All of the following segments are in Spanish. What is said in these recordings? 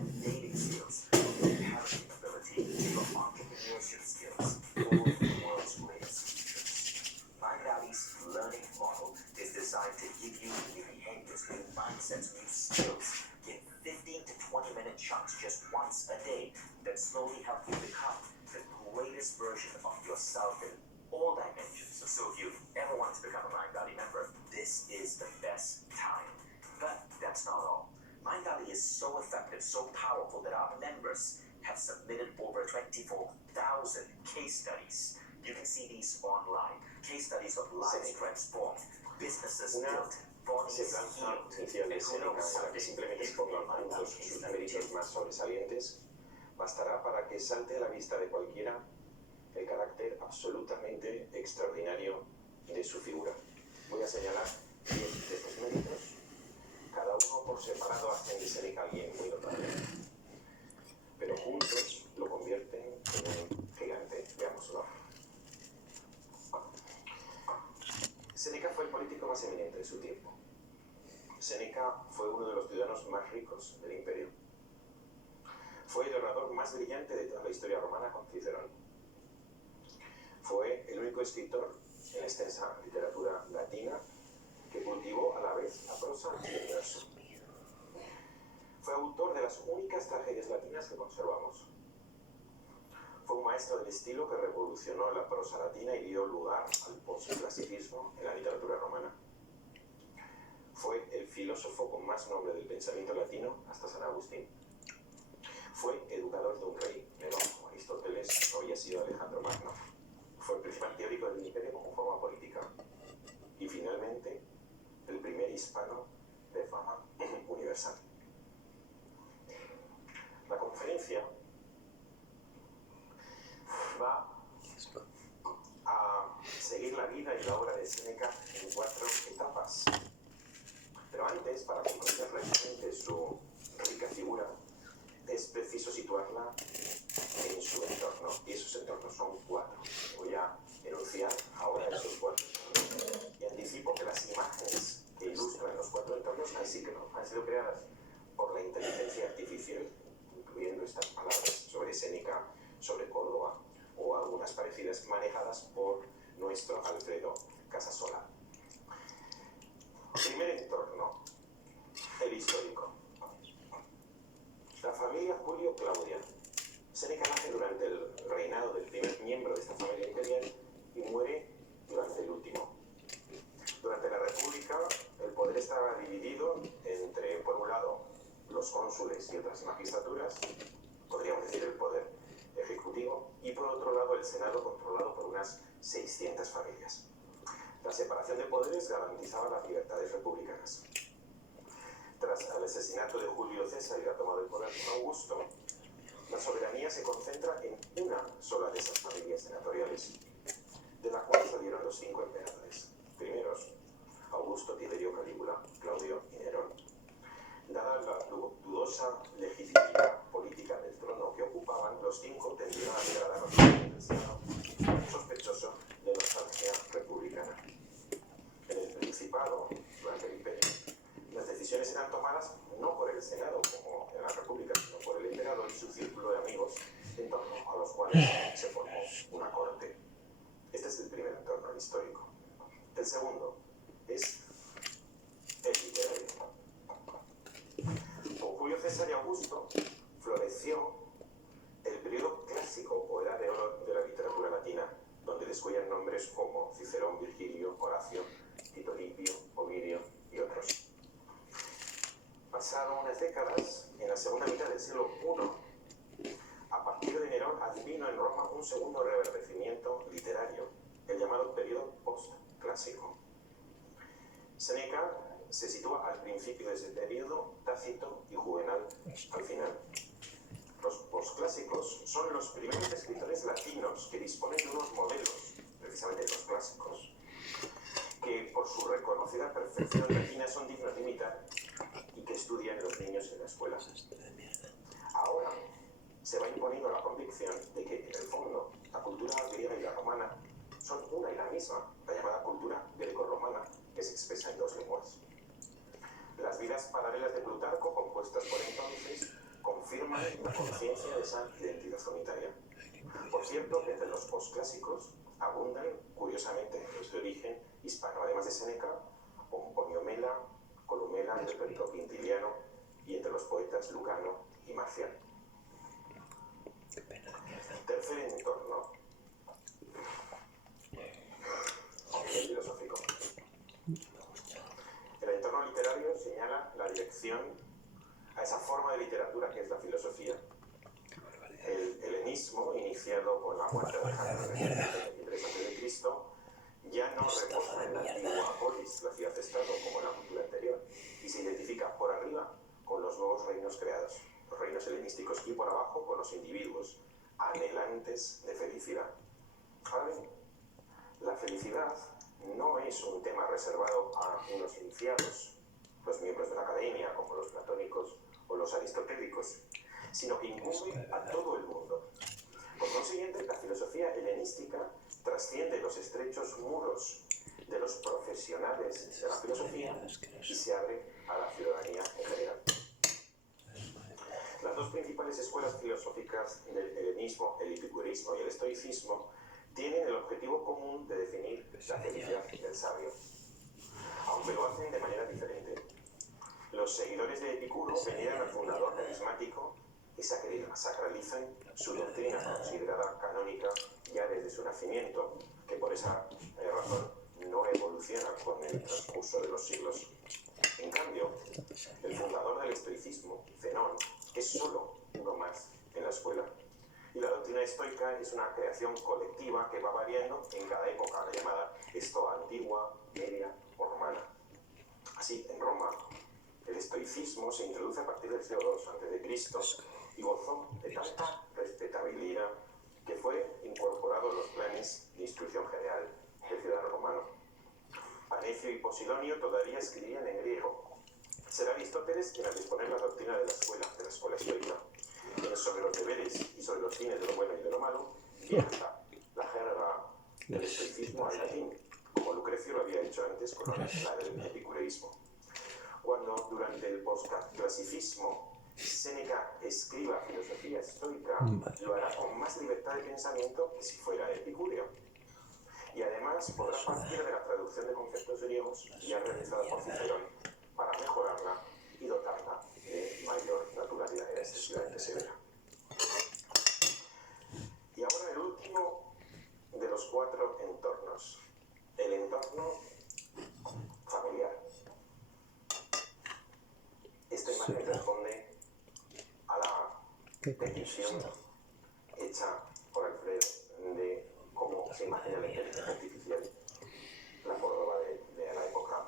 and dating skills, from parenting ability to entrepreneurship skills, all of the world's greatest teachers. Mindvalley's learning model is designed to give you new behaviors, new mindsets, new skills in 15 to 20-minute chunks just once a day that slowly help you become the greatest version of yourself in all dimensions. So if you've ever wanted to become a Mindvalley member, this is the best time. But that's not all. Mindvalley is so effective, so powerful that our members have submitted over 24,000 case studies. You can see these online. Case studies of lives transformed, businesses built, bodies healed, inicial de Seneca en la que simplemente se pongan juntos sus méritos más sobresalientes, bastará para que salte a la vista de cualquiera el carácter absolutamente extraordinario de su figura. Voy a señalar 10 de estos méritos. Cada uno por separado hacen de Seneca alguien muy notable, pero juntos lo convierten en un gigante. Veámoslo. Seneca fue el político más eminente de su tiempo. Seneca fue uno de los ciudadanos más ricos del imperio. Fue el orador más brillante de toda la historia romana con Cicerón. Fue el único escritor en la extensa literatura latina que cultivó a la vez la prosa y el verso. Fue autor de las únicas tragedias latinas que conservamos. Fue un maestro del estilo que revolucionó la prosa latina y dio lugar al postclasicismo en la literatura romana. Fue el filósofo con más nombre del pensamiento latino hasta San Agustín. Fue educador de un rey, Nerón, como Aristóteles no había sido Alejandro Magno. Fue el principal teórico del imperio como forma política. Y finalmente, el primer hispano de fama universal. La conferencia va a seguir la vida y la obra de Séneca en 4 etapas. Pero antes, para comprender realmente su rica figura, es preciso situarla en su entorno. Y esos entornos son 4. Voy a enunciar ahora esos 4. Y anticipo que las imágenes que ilustran los 4 entornos han sido creadas por la inteligencia artificial, incluyendo estas palabras sobre Séneca, sobre Córdoba, o algunas parecidas manejadas por nuestro Alfredo Casasola. Primer entorno, el histórico. La familia Julio Claudia. Séneca nace durante el reinado del primer miembro de esta familia imperial y muere durante el último. Durante la República, el poder estaba dividido entre, por un lado, los cónsules y otras magistraturas, podríamos decir el poder ejecutivo, y por otro lado el Senado, controlado por unas 600 familias. La separación de poderes garantizaba las libertades republicanas. Tras el asesinato de Julio César y la toma del poder por Augusto, la soberanía se concentra en una sola de esas familias senatoriales, de la cual salieron los 5 emperadores. Primeros, Augusto, Tiberio, Calígula, Claudio y Nerón. Dada la dudosa legitimidad política del trono que ocupaban, los 5 tendieron a degradar los poderes del Senado, sospechoso de nostalgia republicana. En el Principado, durante el Imperio, las decisiones eran tomadas no por el Senado, como en la República, sino por el emperador y su círculo de amigos, en torno a los cuales se formó una corte. Este es el primer entorno histórico. El segundo es el literario. Con Julio César y Augusto floreció el periodo clásico o edad de oro de la literatura latina, donde descuellan nombres como Cicerón, Virgilio, Horacio, Tito Livio, Ovidio y otros. Pasaron unas décadas, en la segunda mitad del siglo I, a partir de Nerón advino en Roma un segundo reverdecimiento literario, el llamado periodo postclásico. Séneca se sitúa al principio de ese periodo, Tácito y Juvenal al final. Los posclásicos son los primeros escritores latinos que disponen de unos modelos, precisamente los clásicos, que por su reconocida perfección latina son dignos de imitar y que estudian los niños en la escuela. Ahora se va imponiendo la convicción de que, en el fondo, la cultura griega y la romana son una y la misma, la llamada cultura greco-romana, que se expresa en 2 lenguas. Las vidas paralelas de Plutarco, compuestas por entonces, confirman permanente la conciencia de esa identidad unitaria. Por cierto, que entre los posclásicos abundan, curiosamente, los de origen hispano, además de Séneca, Pomponio Mela, Columela, Alberto Quintiliano y entre los poetas Lucano y Marcial. Tercer entorno, el filosófico. El entorno literario señala la dirección a esa forma de literatura que es la filosofía. El helenismo, iniciado con la muerte de Alejandro en el 23 a.C., ya no reposa en la antigua polis, la ciudad-estado, como en la cultura anterior, y se identifica por arriba con los nuevos reinos creados, los reinos helenísticos, y por abajo con los individuos anhelantes de felicidad. Ahora bien, la felicidad no es un tema reservado a unos iniciados, los miembros de la academia, como los platónicos o los aristotélicos, sino que incumbe a todo el mundo. Por consiguiente, la filosofía helenística trasciende los estrechos muros de los profesionales de la filosofía y se abre a la ciudadanía en general. Las dos principales escuelas filosóficas del helenismo, el epicureísmo y el estoicismo, tienen el objetivo común de definir la felicidad del sabio, aunque lo hacen de manera diferente. Los seguidores de Epicuro veneran al fundador carismático y sacralizan su doctrina considerada canónica ya desde su nacimiento, que por esa razón no evoluciona con el transcurso de los siglos. En cambio, el fundador del estoicismo, Zenón, es solo uno más en la escuela. Y la doctrina estoica es una creación colectiva que va variando en cada época, la llamada Estoa antigua, media o romana. Así, en Roma, el estoicismo se introduce a partir del siglo II a.C. y gozó de tanta respetabilidad que fue incorporado en los planes de instrucción general del ciudadano romano. Panecio y Posidonio todavía escribían en griego. Será Aristóteles quien, al disponer la doctrina de la escuela estoica, sobre los deberes y sobre los fines de lo bueno y de lo malo, viaja la jerga del estoicismo al latín, como Lucrecio lo había hecho antes con la del epicureísmo. Cuando durante el posclasicismo Séneca escriba filosofía estoica, lo hará con más libertad de pensamiento que si fuera epicúreo. Y además podrá partir de la traducción de conceptos griegos ya realizada por Cicerón para mejorarla y dotarla de mayor naturalidad en excesivamente severa. Y ahora el último de los cuatro entornos, el entorno familiar. Esta imagen responde a la petición hecha por Alfredo de cómo se imagina la inteligencia artificial, la Córdoba de la época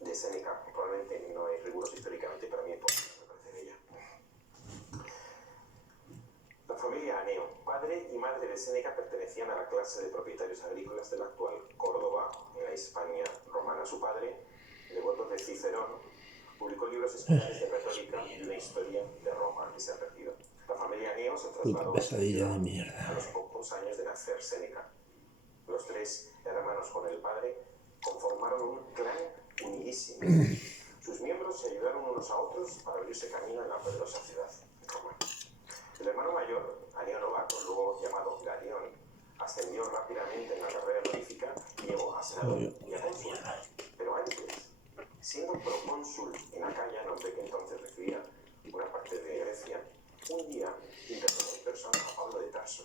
de Séneca. Probablemente no es riguroso históricamente, pero a mí me parece ella. La familia Aneo, padre y madre de Séneca, pertenecían a la clase de propietarios agrícolas de la actual Córdoba, en la Hispania romana. Su padre, devoto de Cicerón, publicó libros especiales de retórica y una historia de Roma que se ha perdido. La familia Aneo se trasladó a los pocos años de nacer Séneca. Los tres hermanos con el padre conformaron un clan unidísimo. Sus miembros se ayudaron unos a otros para abrirse camino en la poderosa ciudad, Roma. El hermano mayor, Aneo Novato, luego llamado Galión, ascendió rápidamente en la carrera honorífica y llegó a senador y a cónsul. Pero antes, siendo procónsul en Acaya, nombre que entonces recibía una parte de Grecia, un día interrogó en persona a Pablo de Tarso,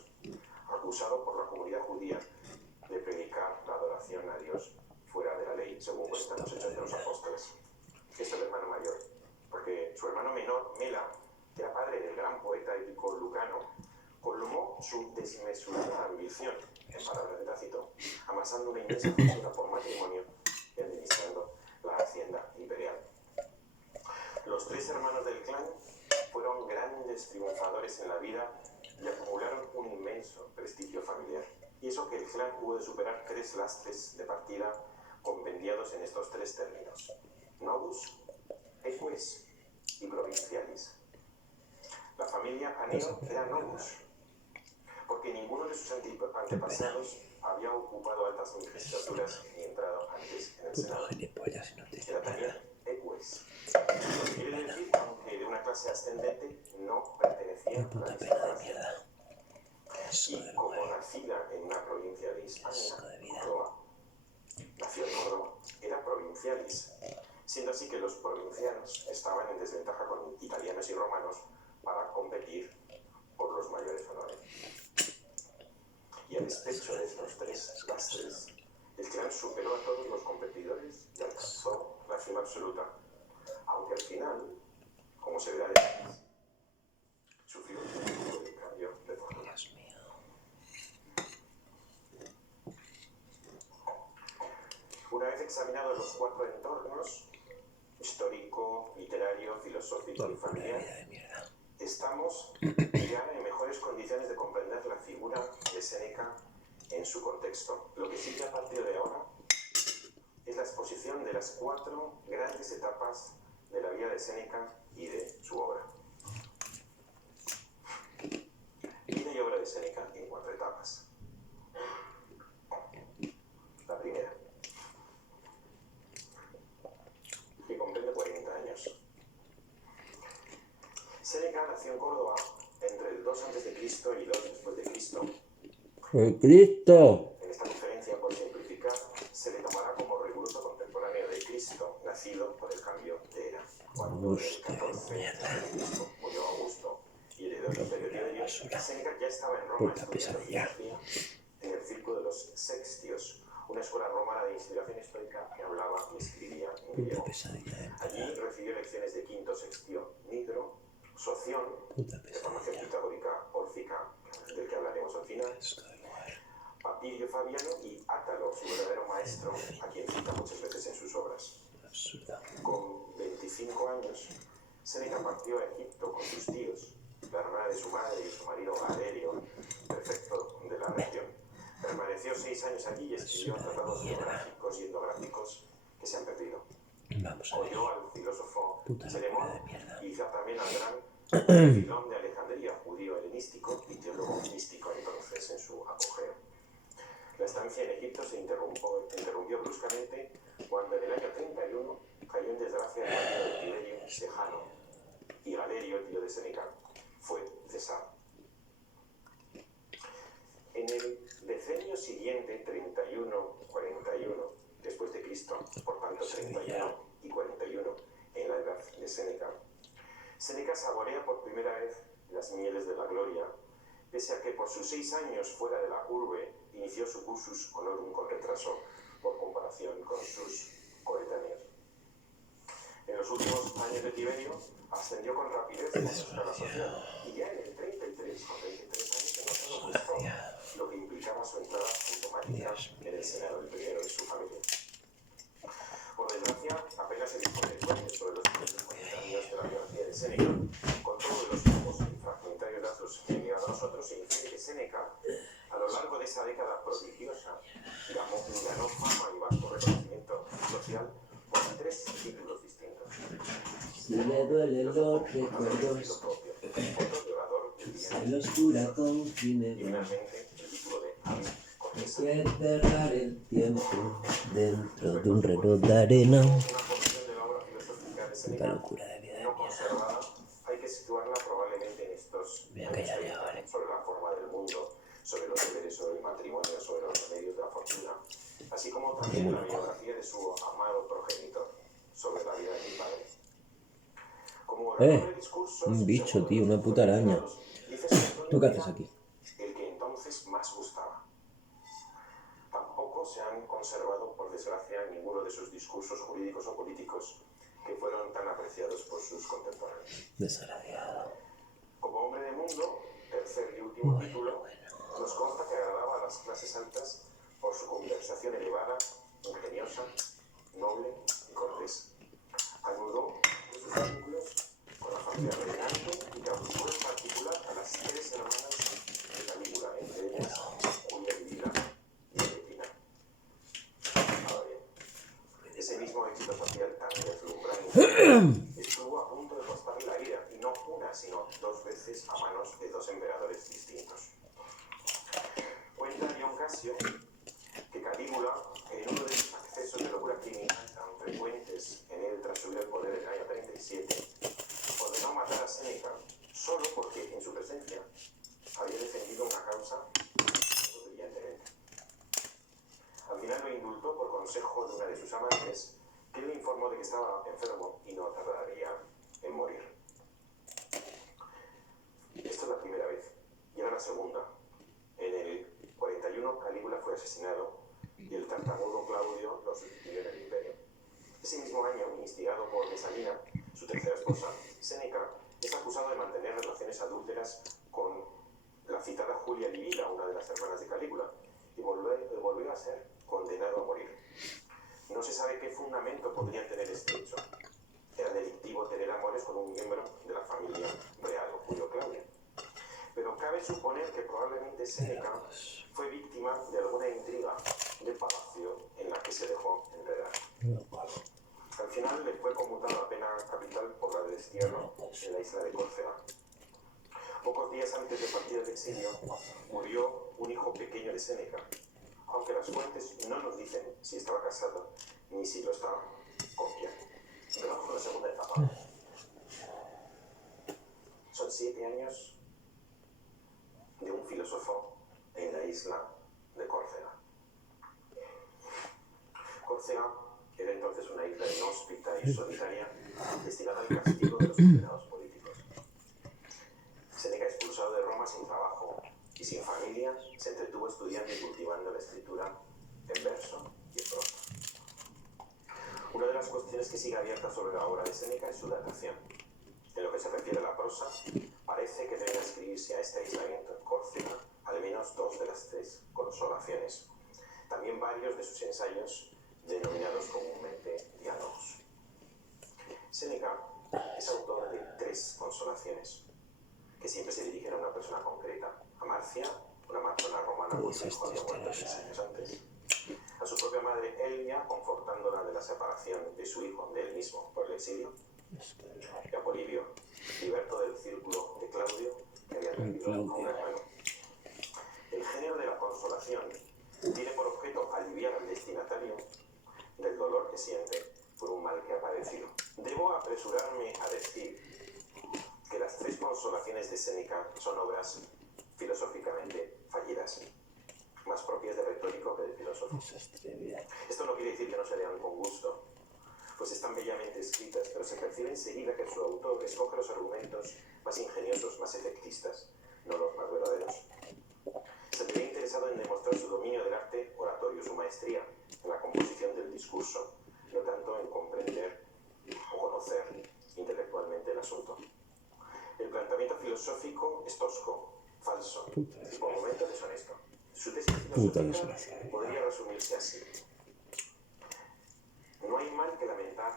acusado por la comunidad judía de predicar la adoración a Dios fuera de la ley, según cuentan los Hechos de los Apóstoles. Este es el hermano mayor, porque su hermano menor, Mela, que era padre del gran poeta épico Lucano, colmó su desmesurada ambición, en palabras de Tácito, amasando una inmensa fortuna por matrimonio y administrando la hacienda imperial. Los tres hermanos del clan fueron grandes triunfadores en la vida y acumularon un inmenso prestigio familiar. Y eso que el clan hubo de superar 3 lastres de partida compendiados en estos 3 términos: novus, eques y provincialis. La familia Aneo era novus, porque ninguno de sus antepasados había ocupado altas magistraturas ni entrado antes en el Senado. Era también eques, lo que quiere decir, aunque de una clase clase ascendente no pertenecía a la aristocracia. Y como nacida en una provincia de Hispania, Córdoba, nació en Córdoba, era provincialis, siendo así que los provincianos estaban en desventaja con italianos y romanos para competir por los mayores honores. Y a despecho de estos tres lastres, el clan superó a todos los competidores y alcanzó la cima absoluta, aunque al final, como se verá después, sufrió un tipo de cambio de forma. Dios mío. Una vez examinados los 4 entornos, histórico, literario, filosófico y familiar, estamos ya en mejores condiciones de comprender la figura de Séneca en su contexto. Lo que sigue a partir de ahora es la exposición de las 4 grandes etapas de la vida de Séneca y de su obra. Vida y obra de Séneca en 4 etapas. La primera, que comprende 40 años. Séneca nació en Córdoba entre el 2 a.C. y el 2 después de Cristo. ¡Soy Cristo! En esta conferencia, por simplificar, se le tomará como riguroso contemporáneo de Cristo, nacido por el cambio de era. Cuando en el 14 a.C. murió Augusto y heredó el imperio Tiberio, Séneca ya estaba en Roma estudiando filosofía en el círculo de los Sextios, una escuela romana de inspiración histórica que hablaba y escribía en griego. Allí recibió lecciones de Quinto Sextio Nitro, Soción, de formación pitagórica órfica, del que hablaremos al final, Papilio Fabiano y Átalo, su verdadero maestro, a quien cita muchas veces en sus obras. Con 25 años, Séneca partió a Egipto con sus tíos, la hermana de su madre y su marido Galerio, prefecto de la región. Permaneció 6 años allí y escribió tratados geográficos y etnográficos que se han perdido. Oyó al filósofo Celemón y quizá también al gran Filón de Alejandría, judío helenístico y teólogo místico entonces en su apogeo. La estancia en Egipto se interrumpió bruscamente cuando en el año 31 cayó en desgracia el marido de Tiberio, Sejano, y Galerio, tío de Séneca, fue cesado. En el decenio siguiente, 31-41 después de Cristo, por tanto 31 y 41 en la edad de Séneca, Séneca saborea por primera vez las mieles de la gloria, pese a que por sus 6 años fuera de la urbe inició su cursus honorum con retraso por comparación con sus coetáneos. En los últimos años de Tiberio ascendió con rapidez en la escala social y ya en el 33, con 23 años, se notó lo que implicaba su entrada automática en el senado del primero de su familia. Por desgracia, apenas se dispone de fuentes sobre los primeros 40 años de la biografía de Séneca. Con todos los pocos y fragmentarios datos que han llegado a nosotros, se infiere que Séneca, a lo largo de esa década prodigiosa, ganó fama y vasto reconocimiento social por 3 títulos distintos. Si le duelen los recuerdos, se los cura con ginebra. Hay que enterrar el tiempo dentro de un reloj de arena. Qué locura de vida de mierda. Hay que situarla probablemente en estos Voy a callar ya, vale. sobre la forma del mundo, sobre los deberes, sobre el matrimonio, sobre los remedios de la fortuna, así como también la biografía de su amado progenitor, sobre la vida de mi padre. Un bicho, tío, una puta araña. ¿Tú qué haces aquí? El que entonces más gustaba. Tampoco se han conservado, por desgracia, ninguno de sus discursos jurídicos o políticos que fueron tan apreciados por sus contemporáneos. Desgraciado. Como hombre de mundo, tercer y último título, nos consta que agradaba a las clases altas por su conversación elevada, ingeniosa, noble y cortés. Anudó de sus vínculos con la familia reinante y causó en particular a las 3 hermanas de Calígula, entre ellas Julia Livida y Agrippina. Ahora bien, ese mismo éxito social tan deslumbrante estuvo a punto de costarle la vida, y no una, sino 2 veces a manos de 2 emperadores distintos. Cuenta Dion Casio que Calígula, en uno de sus accesos de locura criminal tan frecuentes en él tras subir al poder en el año 37, ordenó matar a Marina, su tercera esposa, Séneca, es acusado de mantener relaciones adúlteras con la citada Julia Livida, una de las hermanas de Calígula, y volvió a ser condenado a morir. No se sabe qué fundamento podría tener este hecho. Era delictivo tener amores con un miembro de la familia real o Julio Claudia. Pero cabe suponer que probablemente Séneca fue víctima de alguna intriga de palacio en la que se dejó enredar. Al final le fue conmutada la pena capital por la de destierro en la isla de Córcega. Pocos días antes de partir al exilio, murió un hijo pequeño de Séneca, aunque las fuentes no nos dicen si estaba casado ni si lo estaba con quién. Pero vamos con la segunda etapa. Son 7 años de un filósofo en la isla de Córcega. Córcega era entonces una isla inhóspita y solitaria destinada al castigo de los condenados políticos. Séneca, expulsado de Roma sin trabajo y sin familia, se entretuvo estudiando y cultivando la escritura en verso y en prosa. Una de las cuestiones que sigue abierta sobre la obra de Séneca es su datación. En lo que se refiere a la prosa, parece que deben escribirse a este aislamiento en Córcega al menos 2 de las 3 consolaciones. También varios de sus ensayos, denominados comúnmente diálogos. Séneca es autor de 3 consolaciones, que siempre se dirigen a una persona concreta: a Marcia, una matrona romana cuyo hijo había muerto 6 años antes; a su propia madre Elmia, confortándola de la separación de su hijo de él mismo por el exilio; y a Polibio, liberto del círculo de Claudio, que había perdido a un hermano. El género de la consolación tiene por objeto aliviar al destinatario del dolor que siente por un mal que ha padecido. Debo apresurarme a decir que las 3 consolaciones de Séneca son obras filosóficamente fallidas, más propias de retórico que de filósofo. Esto no quiere decir que no se lean con gusto, pues están bellamente escritas, pero se percibe enseguida que su autor escoge los argumentos más ingeniosos, más efectistas, no los más verdaderos. Se veía interesado en demostrar su dominio del arte oratorio, su maestría en la composición del discurso, no tanto en comprender o conocer intelectualmente el asunto. El planteamiento filosófico es tosco, falso y por momentos deshonesto. Su tesis filosófica podría resumirse así: no hay mal que lamentar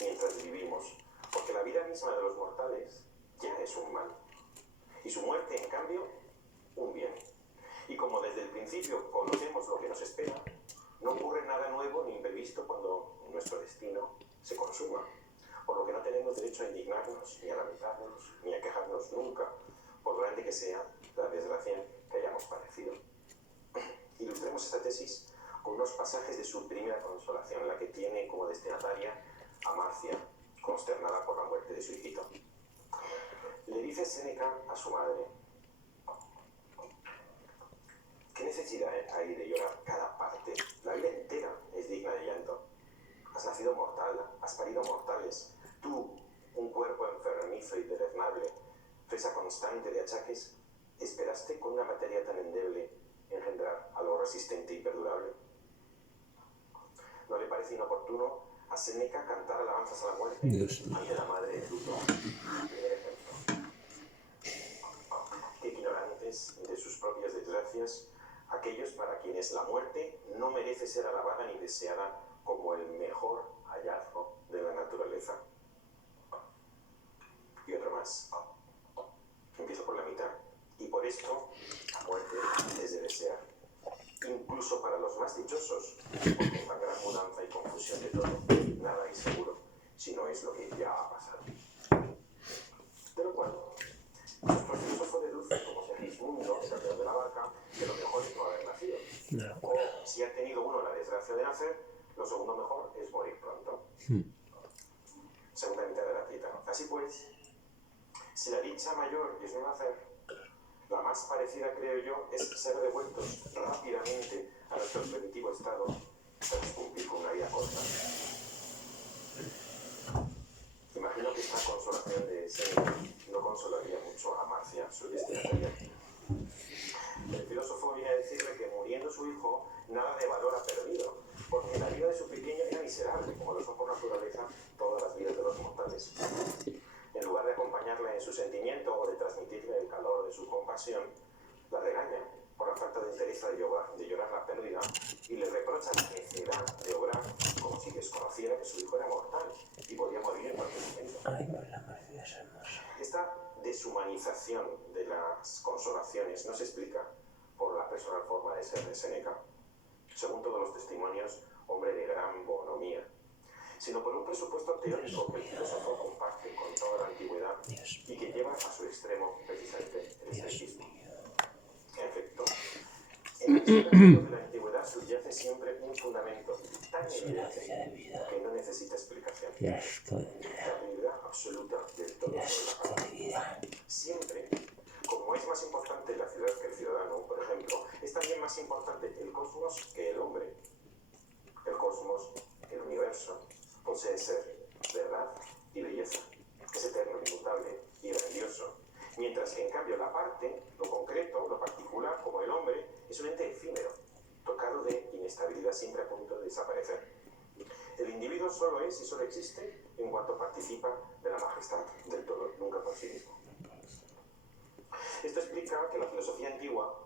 mientras vivimos, porque la vida misma de los mortales ya es un mal, y su muerte, en cambio, un bien. Y como desde el principio conocemos lo que nos espera, no ocurre nada nuevo ni imprevisto cuando nuestro destino se consuma, por lo que no tenemos derecho a indignarnos, ni a lamentarnos, ni a quejarnos nunca, por grande que sea la desgracia que hayamos padecido. Ilustremos esta tesis con unos pasajes de su primera consolación, la que tiene como destinataria a Marcia, consternada por la muerte de su hijito. Le dice Séneca a su madre: ¿qué necesidad hay de llorar cada parte? La vida entera es digna de llanto. Has nacido mortal, has parido mortales. Tú, un cuerpo enfermizo y deleznable, presa constante de achaques, ¿esperaste con una materia tan endeble engendrar algo resistente y perdurable? ¿No le parece inoportuno a Séneca cantar alabanzas a la muerte ante la madre de luto? Primer ejemplo. Qué ignorantes de sus propias desgracias aquellos para quienes la muerte no merece ser alabada ni deseada como el mejor hallazgo de la naturaleza. Y otro más. Empiezo por la mitad. Y por esto, la muerte es de desear. Incluso para los más dichosos, porque en la gran mudanza y confusión de todo, nada es seguro, si no es lo que ya ha pasado. De lo cual, nuestro filósofo deduce, como Segismundo, el campeón de la barca, que lo mejor es no haber nacido. O, si ha tenido uno la desgracia de nacer, lo segundo mejor es morir pronto. Segunda mitad de la cita. Así pues, si la dicha mayor es no nacer, la más parecida, creo yo, es ser devueltos rápidamente a nuestro primitivo estado tras cumplir con una vida corta. Imagino que esta consolación de Séneca no consolaría mucho a Marcia, su destinataria. El filósofo viene a decirle que muriendo su hijo, nada de valor ha perdido, porque la vida de su pequeño era miserable, como lo son por naturaleza todas las vidas de los su sentimiento o de transmitirle el calor de su compasión, la regaña por la falta de interés de llorar la pérdida y le reprocha la necedad de obrar como si desconociera que su hijo era mortal y podía morir en cualquier momento. Ay, por la madre de Dios hermoso. Esta deshumanización de las consolaciones no se explica por la personal forma de ser de Séneca, según todos los testimonios, hombre de gran bonomía, sino por un presupuesto teórico que el filósofo comparte con toda la antigüedad y que lleva a su extremo precisamente el estoicismo. En efecto, en el pensamiento de la antigüedad subyace siempre un fundamento tan evidente que no necesita explicación. Qué asco de vida. La realidad absoluta del todo. Qué asco de vida. Siempre, como es más importante la ciudad que el ciudadano, por ejemplo, es también más importante el cosmos que el hombre. El cosmos, el universo, posee ser, verdad y belleza. Es eterno, inmutable y grandioso. Mientras que en cambio la parte, lo concreto, lo particular, como el hombre, es un ente efímero, tocado de inestabilidad siempre a punto de desaparecer. El individuo solo es y solo existe en cuanto participa de la majestad del todo, nunca por sí mismo. Esto explica que la filosofía antigua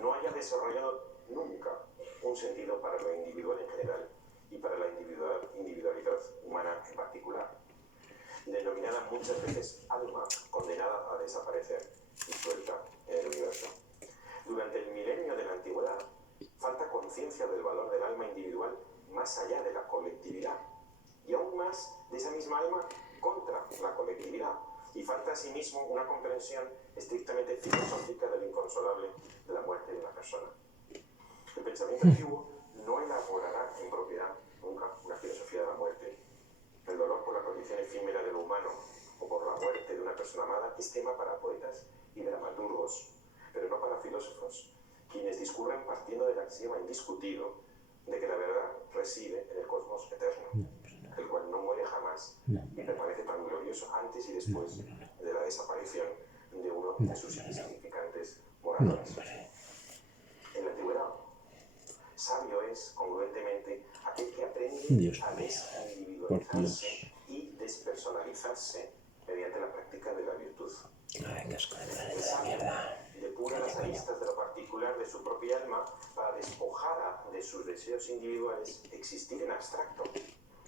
no haya desarrollado nunca un sentido para lo individual en general y para la individualidad humana en particular, denominada muchas veces alma condenada a desaparecer y suelta en el universo. Durante el milenio de la antigüedad, falta conciencia del valor del alma individual más allá de la colectividad, y aún más de esa misma alma contra la colectividad, y falta asimismo una comprensión estrictamente filosófica del inconsolable de la muerte de una persona. El pensamiento antiguo no elaborará en propiedad nunca una filosofía de la muerte. El dolor por la condición efímera de lo humano o por la muerte de una persona amada es tema para poetas y dramaturgos, pero no para filósofos, quienes discurren partiendo del axioma indiscutido de que la verdad reside en el cosmos eterno, el cual no muere jamás y permanece tan glorioso antes y después de la desaparición de uno de sus insignificantes moradores. En la antigüedad, sabio es, congruentemente, aquel que aprende a desindividualizarse y despersonalizarse mediante la práctica de la virtud. Ay, qué asco de El sabio depura las aristas de lo particular de su propia alma para, despojada de sus deseos individuales, existir en abstracto,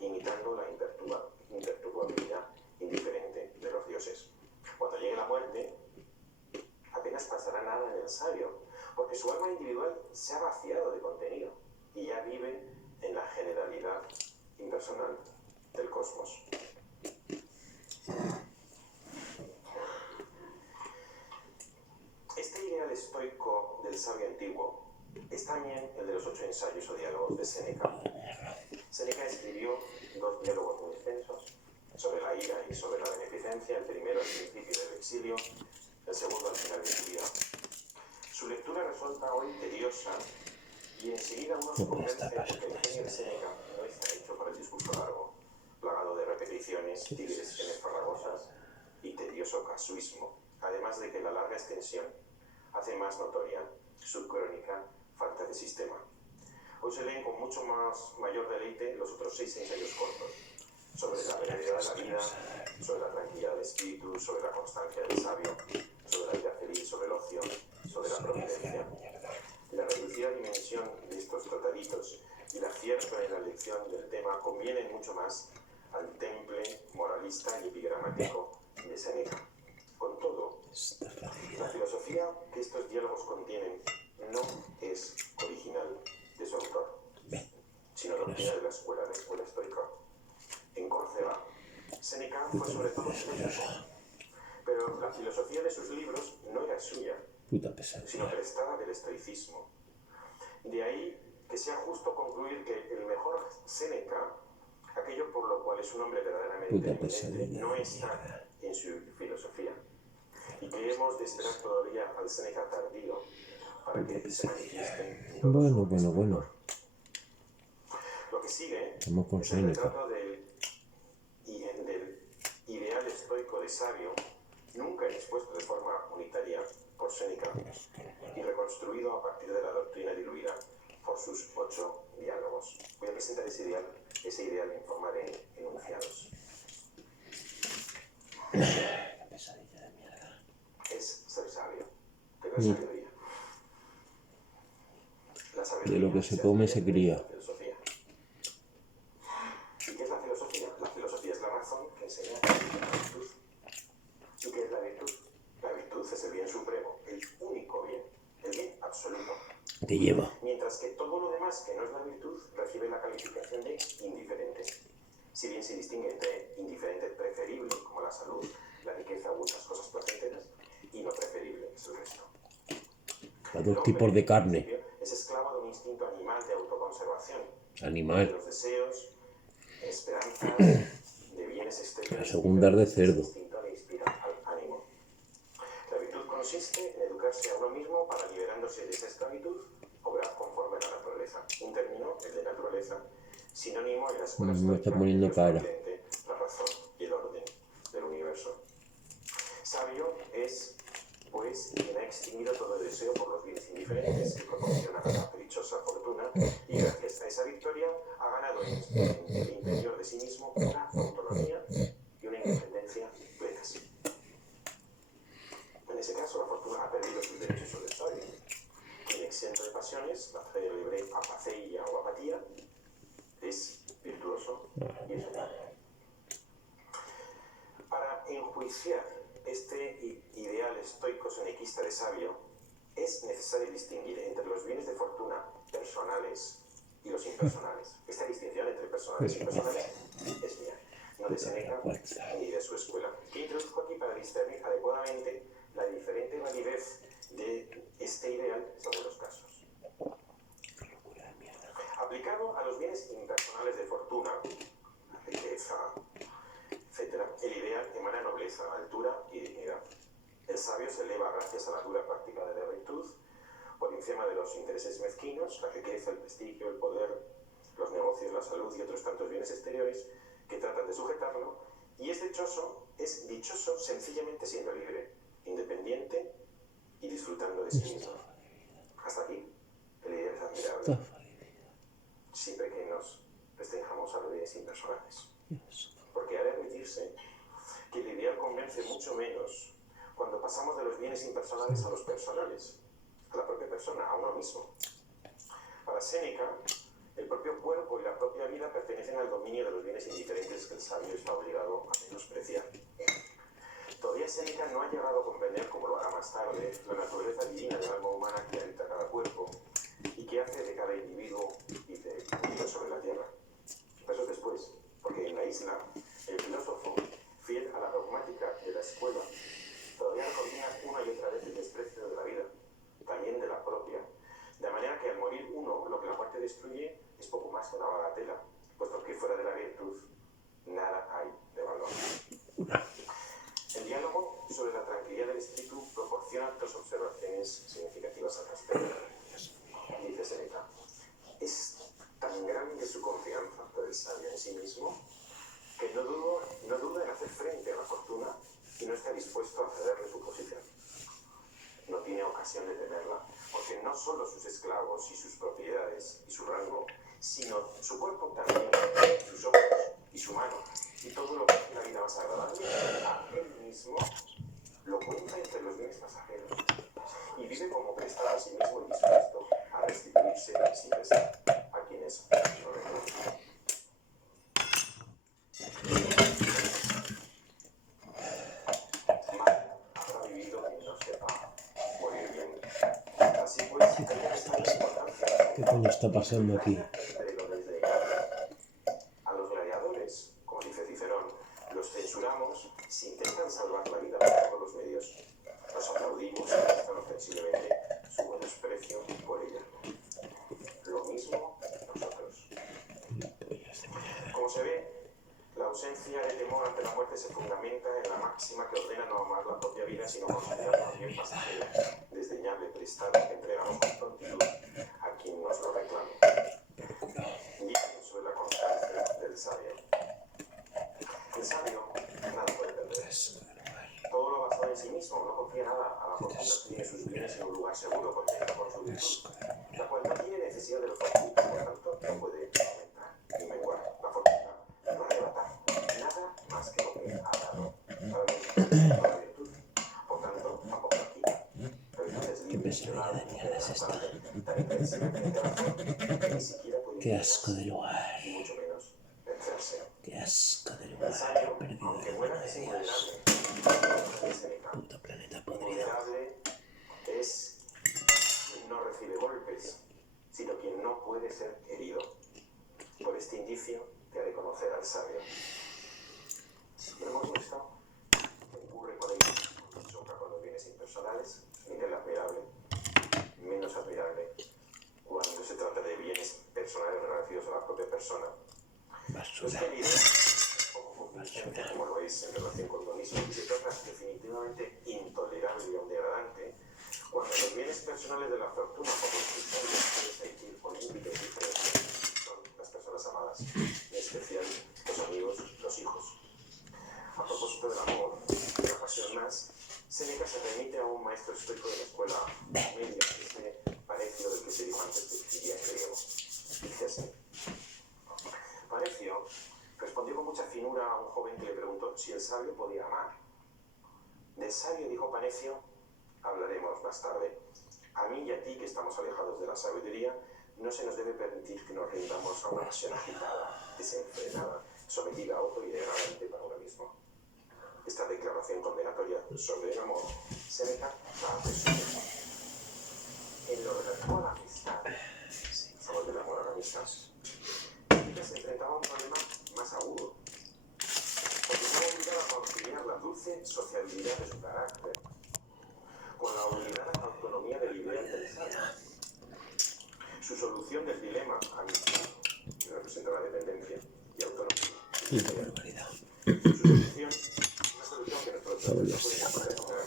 imitando la imperturbabilidad indiferente de los dioses. Cuando llegue la muerte, apenas pasará nada en el sabio, porque su alma individual se ha vaciado de contenido y ya vive en la generalidad impersonal del cosmos. Este ideal estoico del sabio antiguo es también el de los 8 ensayos o diálogos de Séneca. Séneca escribió 2 diálogos muy extensos sobre la ira y sobre la beneficencia, el primero al principio del exilio, el segundo al final de su vida. Su lectura resulta hoy tediosa y enseguida uno se convence de que el genio de Séneca no está hecho para el discurso largo, plagado de repeticiones, digresiones farragosas y tedioso casuismo, además de que la larga extensión hace más notoria su crónica falta de sistema. Hoy se leen con mucho mayor deleite los otros 6 ensayos cortos, sobre la brevedad de la vida, sobre la tranquilidad del espíritu, sobre la constancia del sabio, sobre la vida feliz, sobre el ocio, sobre la providencia. La reducida dimensión de estos trataditos y el acierto en la elección del tema convienen mucho más al temple moralista y epigramático de Séneca. Con todo, la filosofía que estos diálogos contienen no es original de su autor, sino doctrina de la escuela estoica. En Córcega, Séneca fue sobre todo filósofo, pero la filosofía de sus libros no era suya, sino prestada del estoicismo. De ahí que sea justo concluir que el mejor Séneca, aquello por lo cual es un hombre verdaderamente eminente, no está en su filosofía, y que hemos de esperar todavía al Séneca tardío para que se manifieste. Bueno. Lo que sigue Estamos con es el Séneca. retrato del ideal estoico de sabio, nunca expuesto de forma unitaria por Séneca y reconstruido a partir de la doctrina diluida por sus 8 diálogos. Voy a presentar ese ideal en forma de enunciados. Qué pesadilla de mí. la sabiduría. La De sabiduría lo que se come se cría. la filosofía. ¿Y qué es la filosofía? La filosofía es la razón que enseña la virtud. ¿Y qué es la virtud? La virtud es el bien supremo, el único bien, el bien absoluto. Te lleva. Mientras que todo lo demás que no es la virtud recibe la calificación de indiferente. Si bien se distingue entre indiferente preferible, como la salud, la riqueza u otras cosas placenteras, y no preferible, que es el resto. Para dos tipos de carne. Es esclavo de un instinto animal de autoconservación. De Animal. los deseos, esperanzas, de bienes exteriores. La segunda es de cerdo. Ese instinto le inspira al ánimo. La virtud consiste en educarse a uno mismo para, liberándose de esa esclavitud, obrar conforme a la naturaleza. Un término, el de naturaleza, sinónimo en la escuela Me está estoica, poniendo Dios cara. providente, la razón y el orden del universo. Sabio es, pues, quien ha extinguido todo deseo por los bienes indiferentes que proporciona la caprichosa fortuna, y gracias a esa victoria ha ganado en el interior de sí mismo una autonomía y una independencia plenas. En ese caso, la fortuna ha perdido sus derechos sobre el sabio, quien, exento de pasiones, la célebre apaceia o apatía, es virtuoso y es humano. Para enjuiciar este ideal estoico senequista de sabio, es necesario distinguir entre los bienes de fortuna personales y los impersonales. Esta distinción entre personales y impersonales es mía, no de Séneca ni de su escuela, que introduzco aquí para discernir adecuadamente la diferente validez de este ideal según los casos. Aplicado a los bienes impersonales de fortuna, riqueza, etc., el ideal emana nobleza, altura y dignidad. El sabio se eleva gracias a la dura práctica de la virtud, por encima de los intereses mezquinos, la riqueza, el prestigio, el poder, los negocios, la salud y otros tantos bienes exteriores que tratan de sujetarlo, y es dichoso sencillamente siendo libre, independiente y disfrutando de sí mismo. Hasta aquí, el ideal es admirable, siempre que nos restringamos a los bienes impersonales. Porque ha de admitirse que el ideal convence mucho menos cuando pasamos de los bienes impersonales a los personales, a la propia persona, a uno mismo. Para Séneca, el propio cuerpo y la propia vida pertenecen al dominio de los bienes indiferentes que el sabio está obligado a menospreciar. Todavía Séneca no ha llegado a comprender, como lo hará más tarde, la naturaleza divina del alma humana que habita cada cuerpo y que hace de cada individuo y de unido sobre la tierra. Eso es después, porque en la isla, el filósofo, fiel a la dogmática de la escuela, todavía recordía una y otra vez el desprecio de la vida, también de la propia, de manera que al morir uno, lo que la muerte destruye es poco más que una bagatela, puesto que fuera de la virtud nada hay de valor. El diálogo sobre la tranquilidad del espíritu proporciona dos observaciones significativas al respecto. Dice Séneca, es tan grande su confianza del sabio en sí mismo que no duda en hacer frente a la fortuna y no está dispuesto a cederle su posición. No tiene ocasión de temerla, porque no solo sus esclavos y sus propiedades y su rango, sino su cuerpo también, sus ojos y su mano, y todo lo que hace la vida más agradable, a él mismo lo cuenta entre los bienes pasajeros, y vive como prestado a sí mismo y dispuesto a restituirse sin pesar a quienes lo reclaman. Mal habrá vivido quien no sepa morir bien. Así pues, hay que restar la importancia. ¿Qué coño está pasando aquí? A los gladiadores, como dice Cicerón, los censuramos si intentan salvar la vida por todos los medios. Los aplaudimos y muestran ofensivamente su menosprecio por ella. Lo mismo nosotros. Como se ve, la ausencia de temor ante la muerte se fundamenta en la máxima que ordena no amar la propia vida, sino considerarla un bien pasajero, desdeñable, prestado, que entregamos con prontitud a quien nos lo reclame. Dicen sobre la constancia del sabio. El sabio nada puede perder. Todo lo basado en sí mismo, no confía nada a la fortuna, tiene sus bienes en un lugar seguro, contento con su virtud, la cual no tiene necesidad de lo fortuito, por tanto no puede aumentar ni menguar. La fortuna no arrebata nada más que lo que ha dado a la virtud. Por tanto, tampoco la quita. La virtud es servilleta de mierda es esta? tan intensivamente razón que ni siquiera puede Qué asco de lugar. y mucho menos vencerse. Qué asco de El lugar. sabio, Perdido aunque de la muera, mano es de Dios. invulnerable. Puto planeta podrido. Invulnerable es quien no recibe golpes, sino quien no puede ser herido. Por este indicio te haré conocer al sabio. El mormonista ocurre con ellos, choca con los bienes impersonales, ni del admirable, menos admirable cuando se trata de bienes personales relativos a la propia persona. No es Basura. querido, poco convincente como lo es en relación con uno mismo, y se trata definitivamente intolerable y aún degradante cuando los bienes personales de la fortuna, como los cristianos, pueden sentir olímpicos diferentes, son las personas amadas, en especial los amigos, los hijos. A propósito del amor, de la pasión más, Séneca se remite a un maestro estoico de la escuela media, este Panecio del que se dijo antes que escribía en griego. Dice así: Panecio respondió con mucha finura a un joven que le preguntó si el sabio podía amar. Del sabio, dijo Panecio, hablaremos más tarde. A mí y a ti, que estamos alejados de la sabiduría, no se nos debe permitir que nos rindamos a una pasión agitada, desenfrenada, sometida a otro y degradante para uno mismo. Esta declaración condenatoria sobre el amor, Séneca la hace suya. En lo relativo a la amistad, somos del amor a la amistad, Séneca se enfrentaba a un problema más agudo, porque estaba obligada a conciliar la dulce sociabilidad de su carácter con la obligada autonomía del ideal del sabio. Su solución del dilema amistad, que representa la dependencia y autonomía. Puta barbaridad. Su solución, una solución que nosotros no Fabuloso. podemos encontrar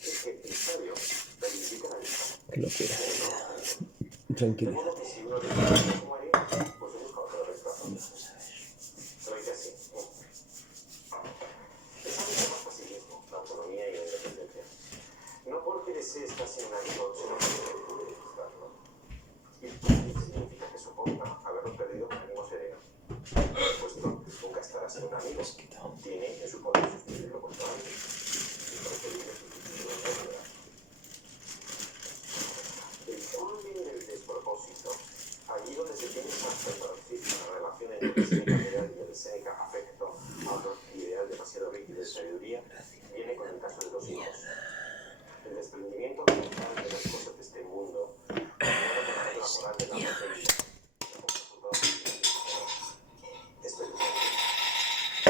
es que el sabio reivindica la amistad. Qué locura. De Tranquilidad. modo que si uno de los dos muere, pues se busca otro reemplazo. Lo dice así. El sabio se basa a sí mismo, la autonomía y la independencia. No porque desee estar sin un amigo, sino porque puede buscarlo. Y significa que soporta haberlo perdido con ánimo sereno. Por supuesto, nunca estará sin un amigo. Tiene en su poder sustituirlo por todo. Y preferible sustituirlo en realidad. El culmen del despropósito, allí donde se tiene más preparación la relación entre el Séneca real y el Séneca afecto a otro ideal demasiado rígido de sabiduría, viene con el caso de los hijos. El desprendimiento mental de las cosas de este mundo, combinado con la moral de la materia, es vergonzoso.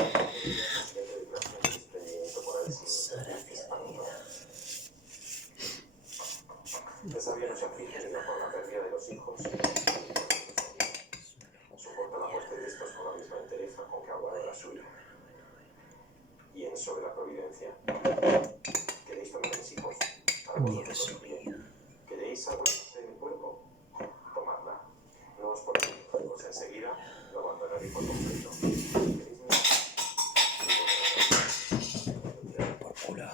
La siguiente declaración de desprendimiento moral es espantosa. El sabio no se aflige sino por la pérdida de los hijos, soporta la muerte de estos con la misma entereza con que aguarda la suya. Y en sobre la providencia. ¿Queréis tomar mis hijos? Para vosotros los pies. ¿Queréis salvar de mi cuerpo? Tomadla. No os ponéis, pues enseguida lo abandonaré por completo. ¿Queréis mi Por culo.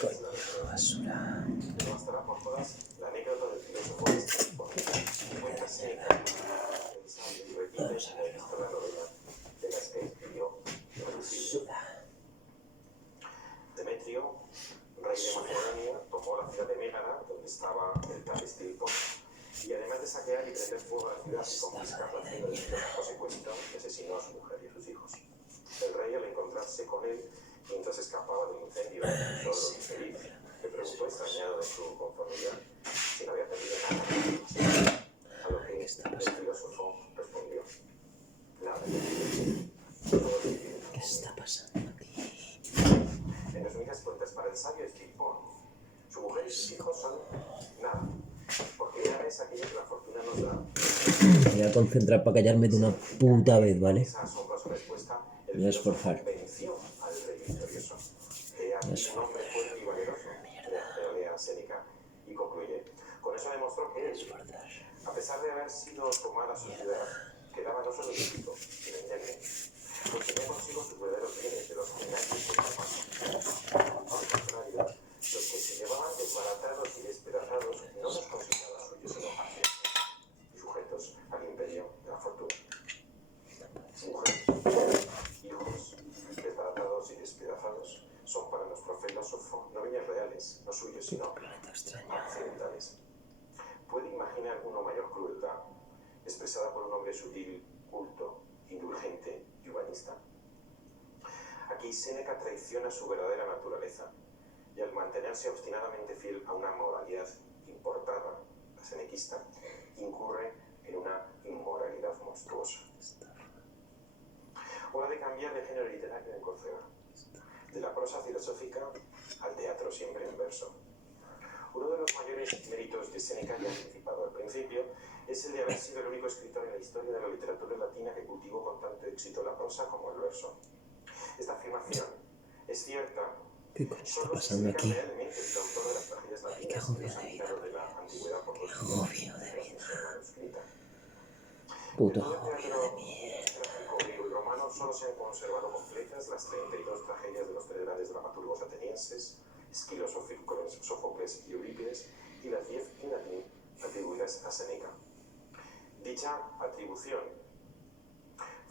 Coño, basura. No bastará por todas la anécdota del filósofo que cuenta Séneca, el sabio, y repite en la novela de las que escribió Basura. Demetrio, rey de Macedonia, tomó la ciudad de Mégara, donde estaba el tal Estilpo, y además de saquear y prender fuego a la ciudad y confiscar la hacienda del filósofo secuestro, asesinó a su mujer y a sus hijos. El rey, al encontrarse con él, mientras escapaba del incendio, solo infeliz, le preguntó extrañado de su conformidad si no había perdido nada. A lo que el filósofo respondió: nada. ¿Qué está pasando aquí? En resumidas cuentas, para el sabio Estilpón, su mujer y sus hijos son nada, porque nada es aquello que la fortuna nos da. Me voy a concentrar para callarme de una puta vez, ¿vale? Esa asombrosa respuesta, el Me voy a filósofo esforzar. venció al rey victorioso. Aquí un hombre fuerte y valeroso, lea Séneca, y concluye: con eso demostró que él, a pesar de haber sido tomada su ciudad, quedaba no solo invicto, sino indemne, pues tenía consigo sus verdaderos bienes de los que nadie se escapaba. Por contrariedad, los que se llevaban desbaratados y despedazados no los consideraba suyos, sino ajenos y sujetos al imperio de la fortuna. Mujeres, hijos, desbaratados y despedazados son para nuestro filósofo no bienes reales, indulgente y humanista. Aquí Séneca traiciona su verdadera naturaleza y al mantenerse obstinadamente fiel a una moralidad importada, la senequista, incurre en una inmoralidad monstruosa. Hora de cambiar de género literario en Córcega, de la prosa filosófica al teatro siempre en verso. Uno de los mayores méritos de Séneca, ya anticipado al principio, es el de haber sido el único escritor en la historia de la literatura latina que cultivó con tanto éxito la prosa como el verso. Esta afirmación es cierta ¿Qué coño está solo si pasando Séneca aquí? realmente es el autor de las tragedias Ay, qué latinas que agobio nos de han vida. quedado de la antigüedad por los siglos Agobio de de vida. transmisión manuscrita. Puto De todo el agobio de teatro mierda. trágico griego y romano solo se han conservado completas las 32 tragedias de los tres grandes dramaturgos atenienses, Esquilo, Sófocles y Eurípides, y las 10 en latín atribuidas a Séneca. Dicha atribución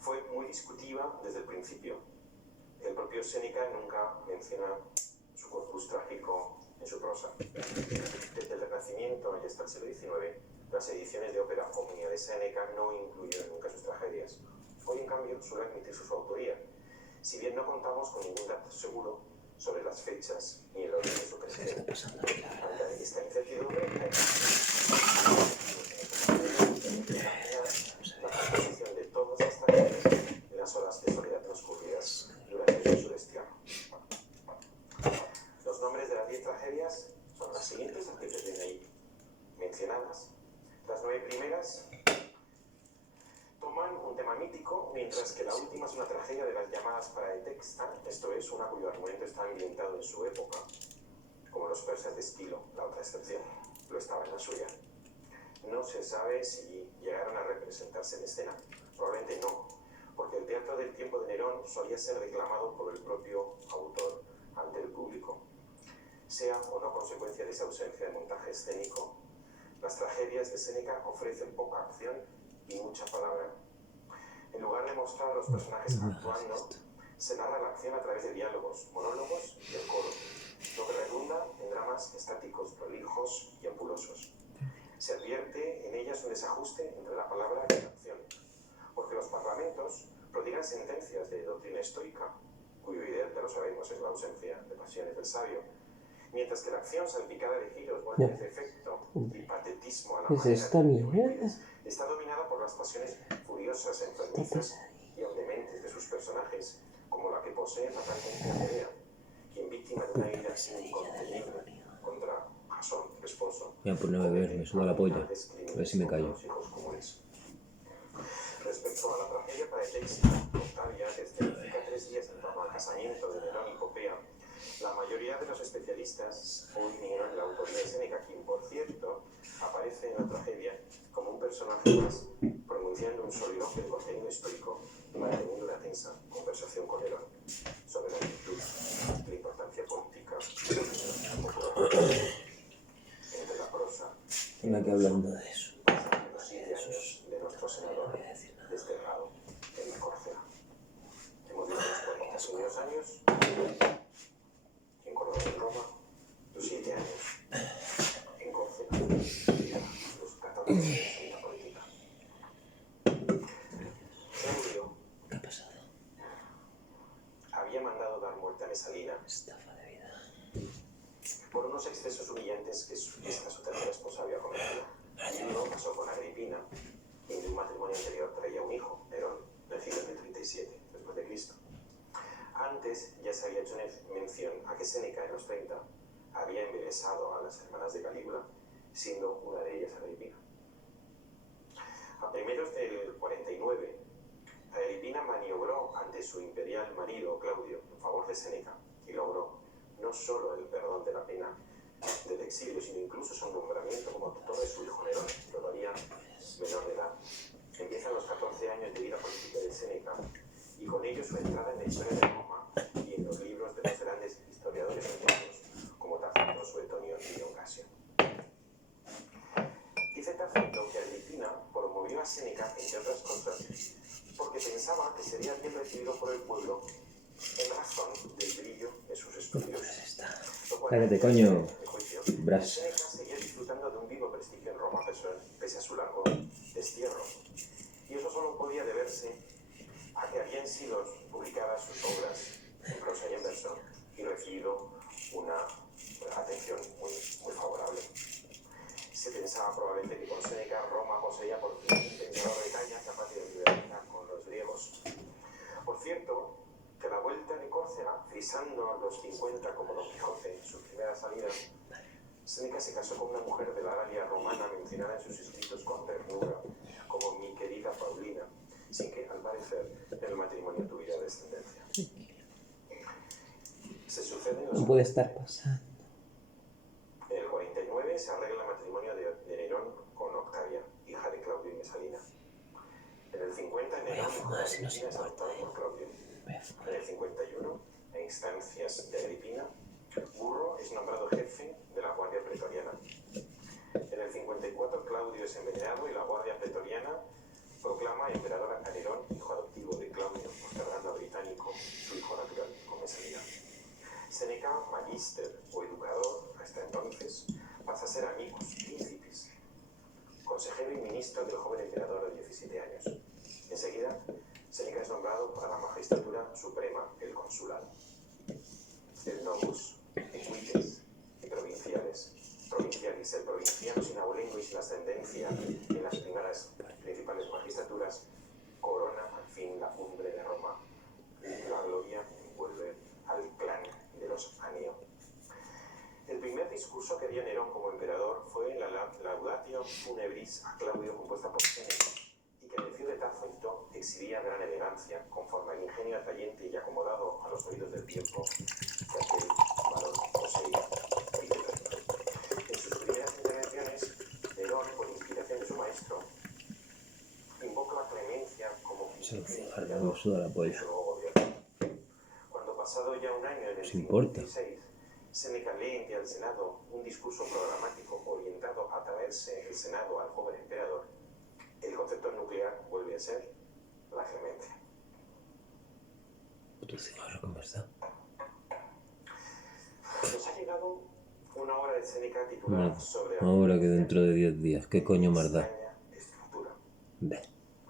fue muy discutida desde el principio. El propio Séneca nunca menciona su corpus trágico en su prosa. Desde el Renacimiento y hasta el siglo XIX, las ediciones de ópera omnia de Séneca no incluyeron nunca sus tragedias. Hoy, en cambio, suele admitir su autoría, si bien no contamos con ningún dato seguro sobre las fechas ni el orden de su ¿Qué está creación. pasando aquí, la verdad? Ante esta incertidumbre, hay la composición de todas las tragedias en las horas de soledad transcurridas durante su destierro. Los nombres de las 10 tragedias son las siguientes, las que ven ahí mencionadas. Las 9 primeras toman un tema mítico, mientras que la última es una tragedia de las llamadas paraetexta, esto es, una cuyo argumento está ambientado en su época, como los persas de Esquilo, la otra excepción, lo estaba en la suya. No se sabe si llegaron a representarse en escena, probablemente no, porque el teatro del tiempo de Nerón solía ser declamado por el propio autor ante el público. Sea o no consecuencia de esa ausencia de montaje escénico, las tragedias de Séneca ofrecen poca acción y mucha palabra. En lugar de mostrar a los personajes actuando, se narra la acción a través de diálogos, monólogos y el coro, lo que redunda en dramas estáticos, prolijos y ampulosos. Se advierte en ellas un desajuste entre la palabra y la acción, porque los parlamentos prodigan sentencias de doctrina estoica, cuyo ideal, ya lo sabemos, es la ausencia de pasiones del sabio, mientras que la acción salpicada de giros, golpes de efecto y patetismo a la ¿Qué es manera esta de mierda? Eurípides está dominada por las pasiones furiosas, enfermizas y dementes de sus personajes, como la que posee fatalmente a Medea, quien víctima de una ira incontenible contra Jasón, el esposo, Mira, pues no beber, me suda la polla. A ver si me callo. los hijos comunes. Respecto a la tragedia paraetexta, Octavia, que escenifica 3 días en torno al casamiento de Nerón y Popea, la mayoría de los especialistas hoy niegan la autoría de Séneca, quien, por cierto, aparece en la tragedia como un personaje más, pronunciando un soliloquio de contenido histórico y manteniendo una tensa conversación con Nerón sobre la actitud y la importancia política entre la prosa Venga, que hablando de eso. los 7 años de nuestro senador desterrado en Córcega. Hemos visto los 40 primeros años en Córdoba y Roma, los 7 años en Córcega y los 14 años en la política. Claudio ¿Qué ha pasado? había mandado dar muerte a Mesalina Estafa de vida. por unos excesos humillantes que esta su tercera esposa había cometido. Y uno casó con Agripina, quien de un matrimonio anterior traía un hijo, Nerón, nacido en el 37 después de Cristo. Antes ya se había hecho mención a que Séneca en los 30 había embelesado a las hermanas de Calígula, siendo una de ellas Agripina. A primeros del 49, Agripina maniobró ante su imperial marido Claudio en favor de Séneca y logró no solo el perdón de la pena del exilio, sino incluso su nombramiento como tutor de su hijo Nerón, todavía menor de edad. Empiezan los 14 años de vida política de Séneca y con ello su entrada en la historia de Roma y en los libros de los grandes historiadores antiguos como Tácito, Suetonio y Dion Casio. Dice Tácito que Agripina promovió a Séneca, entre otras cosas, porque pensaba que sería bien recibido por el pueblo en razón del brillo de sus estudios. Cállate, coño. Bras. Séneca seguía disfrutando de un vivo prestigio en Roma pese a su largo destierro. Y eso solo podía deberse que habían sido publicadas sus obras en prosa y en verso y recibido una atención muy favorable. Se pensaba probablemente que con Séneca Roma poseía por fin un pensador de Bretaña capaz de rivalizar con los griegos. Por cierto, que la vuelta de Córcega, frisando a los 50 como Don Quijote en su primera salida, Séneca se casó con una mujer de la Galia romana mencionada en sus escritos con ternura, como mi querida Paulina, sin que, al parecer, el matrimonio tuviera descendencia. Se suceden los... No puede estar pasando. En el 49 se arregla el matrimonio de Nerón con Octavia, hija de Claudio y Mesalina. En el 50 Nerón y Agripina es adoptado por Claudio. En el 51, a instancias de Agripina, Burro es nombrado jefe de la Guardia Pretoriana. En el 54 Claudio es envenenado y la Guardia Pretoriana proclama emperador a Nerón, hijo adoptivo de Claudio, postergando a Británico, su hijo natural, con Mesalina. Séneca, magíster o educador hasta entonces, pasa a ser amigos, príncipes, consejero y ministro del joven emperador de 17 años. Enseguida, Séneca es nombrado para la magistratura suprema, el consulado. El novus, equites y provinciales. El provinciano sin abolengo y sin ascendencia en las primeras principales magistraturas corona al fin la cumbre de Roma. La gloria envuelve al clan de los Anio. El primer discurso que dio Nerón como emperador fue la Laudatio Funebris a Claudio, compuesta por Séneca, y que a decir de Tácito exhibía gran elegancia, conforme al ingenio atrayente y acomodado a los oídos del tiempo que aquel varón poseía. En sus primeras intervenciones, Nerón, por inspiración de su maestro, invoca la clemencia como Me suda la polla. Cuando pasado ya un año en el ¿Se importa? 56, Séneca lee al Senado un discurso programático orientado a traerse el Senado al joven emperador, el concepto nuclear vuelve a ser la clemencia. Puto cigarro conversado. Nos ha llegado una obra de Séneca titulada sobre Ahora que dentro de 10 días, ¿qué coño más da? extraña estructura. Ve, La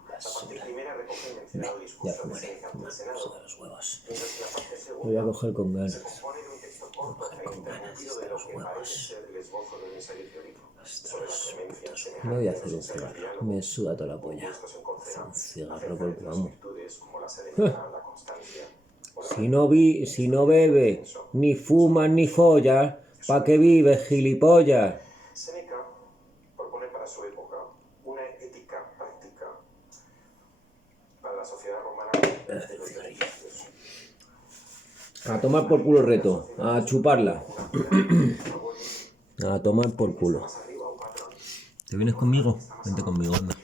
parte basura. primera recoge el Ve, mencionado ya discurso de fumaré. Séneca ante el Me Senado, suda los huevos. mientras que la parte Lo voy a segunda coger con se ganas. compone de un texto Voy a corto coger e con ganas interrumpido hasta de lo los que parece huevos. ser el esbozo de un ensayo teórico Hasta sobre la los clemencia putos huevos. semejante Me voy a a los hacer un ensayos de cigarro. diálogo Me suda toda la polla. compuestos en Córcega Un cigarro acerca de porque las vamos. virtudes como la serenidad, la constancia o la Si no bebe, ni fumas, ni follas, ¿pa' qué vives, gilipollas? Séneca propone para su época una ética práctica para la sociedad romana de los beneficios. A tomar por culo el reto, a chuparla. A tomar por culo. Más arriba, un patrón ¿Te vienes conmigo? Vente conmigo, anda. de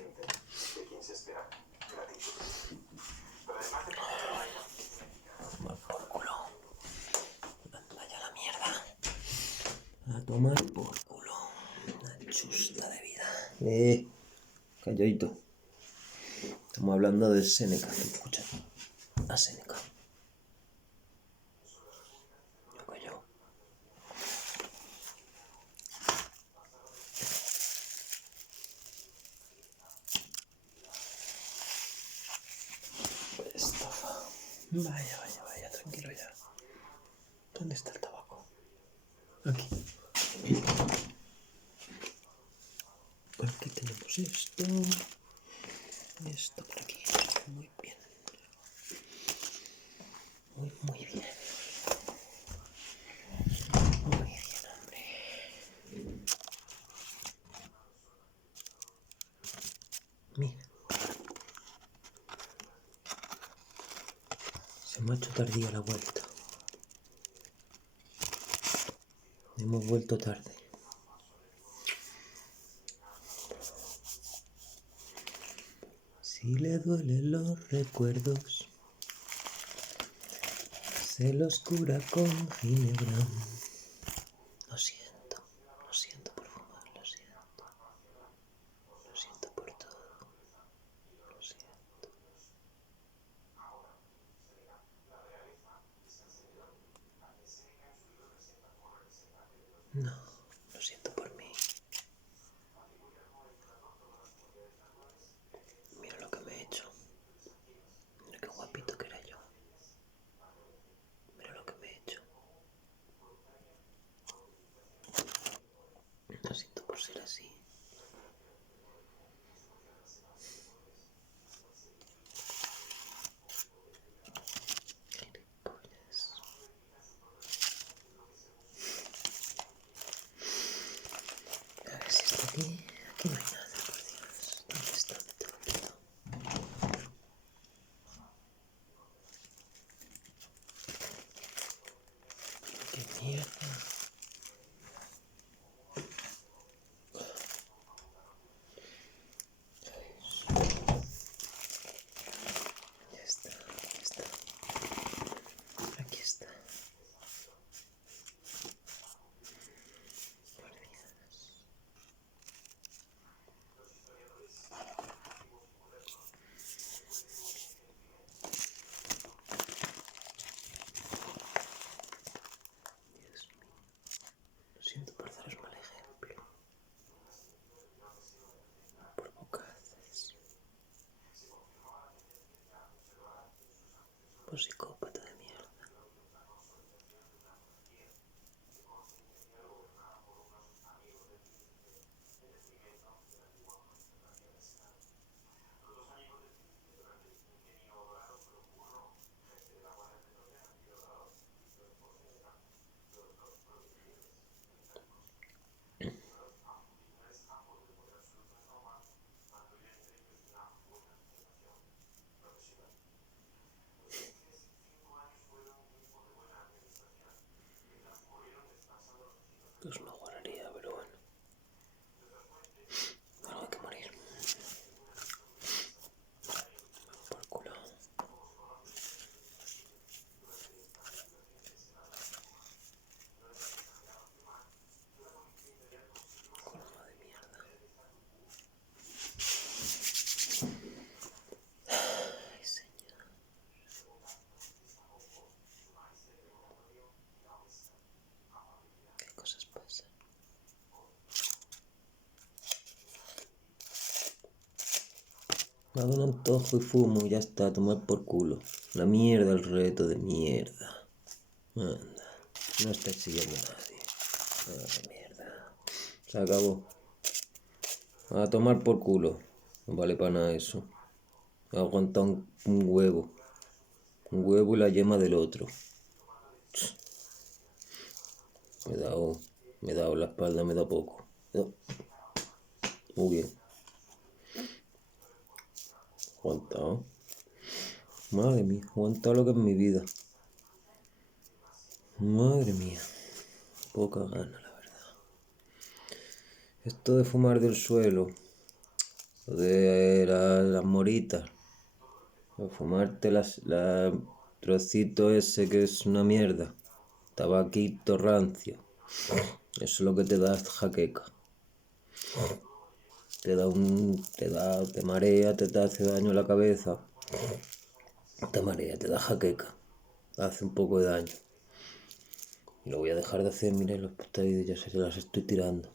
quien se espera gratitud. Pero además de Tomar por culo. Vaya la mierda. A tomar por culo. Una chusta de vida. Calladito. Estamos hablando de Séneca. Escucha. A Séneca. Yo callo. Estafa. Vaya, tranquilo ya. ¿Dónde está el tabaco? Aquí. Aquí tenemos esto. Esto por aquí. Muy bien. Muy bien. Muy bien, hombre. Mira. Se me ha hecho tardía la vuelta. Hemos vuelto tarde. Si le duelen los recuerdos, se los cura con ginebra. Lo siento por fumar, lo siento por todo, lo siento. No, lo siento por mí. Mira lo que me he hecho. Mira qué guapito. Aquí no hay nada, por Dios. ¿Dónde está todo quieto? ¡Qué mierda! Ya está, aquí está. Aquí está. Por Dios. Dios mío. Lo siento por daros mal ejemplo. Por bocaces. Por psicópata de mierda. Pues no guardaría, pero bueno. Algo hay que morir. Por culo. Colma de mierda. Ay, señor. ¿Qué cosas pasan? Me hago un antojo y fumo y ya está, a tomar por culo. La mierda, el reto de mierda. Anda, no está siguiendo a nadie. Ah, mierda. Se acabó. A tomar por culo. No vale para nada eso. He aguantado un huevo. Un huevo y la yema del otro. Me he dado la espalda, me da poco. Muy bien. Aguantado. Madre mía, aguantado lo que es mi vida. Madre mía. Poca gana, la verdad. Esto de fumar del suelo. De las moritas. De fumarte la trocito ese que es una mierda. Tabaquito rancio. Eso es lo que te da jaqueca. Te marea, te hace daño a la cabeza. Te marea, te da jaqueca. Hace un poco de daño. Y lo voy a dejar de hacer, miren los vídeos, ya sé que las estoy tirando.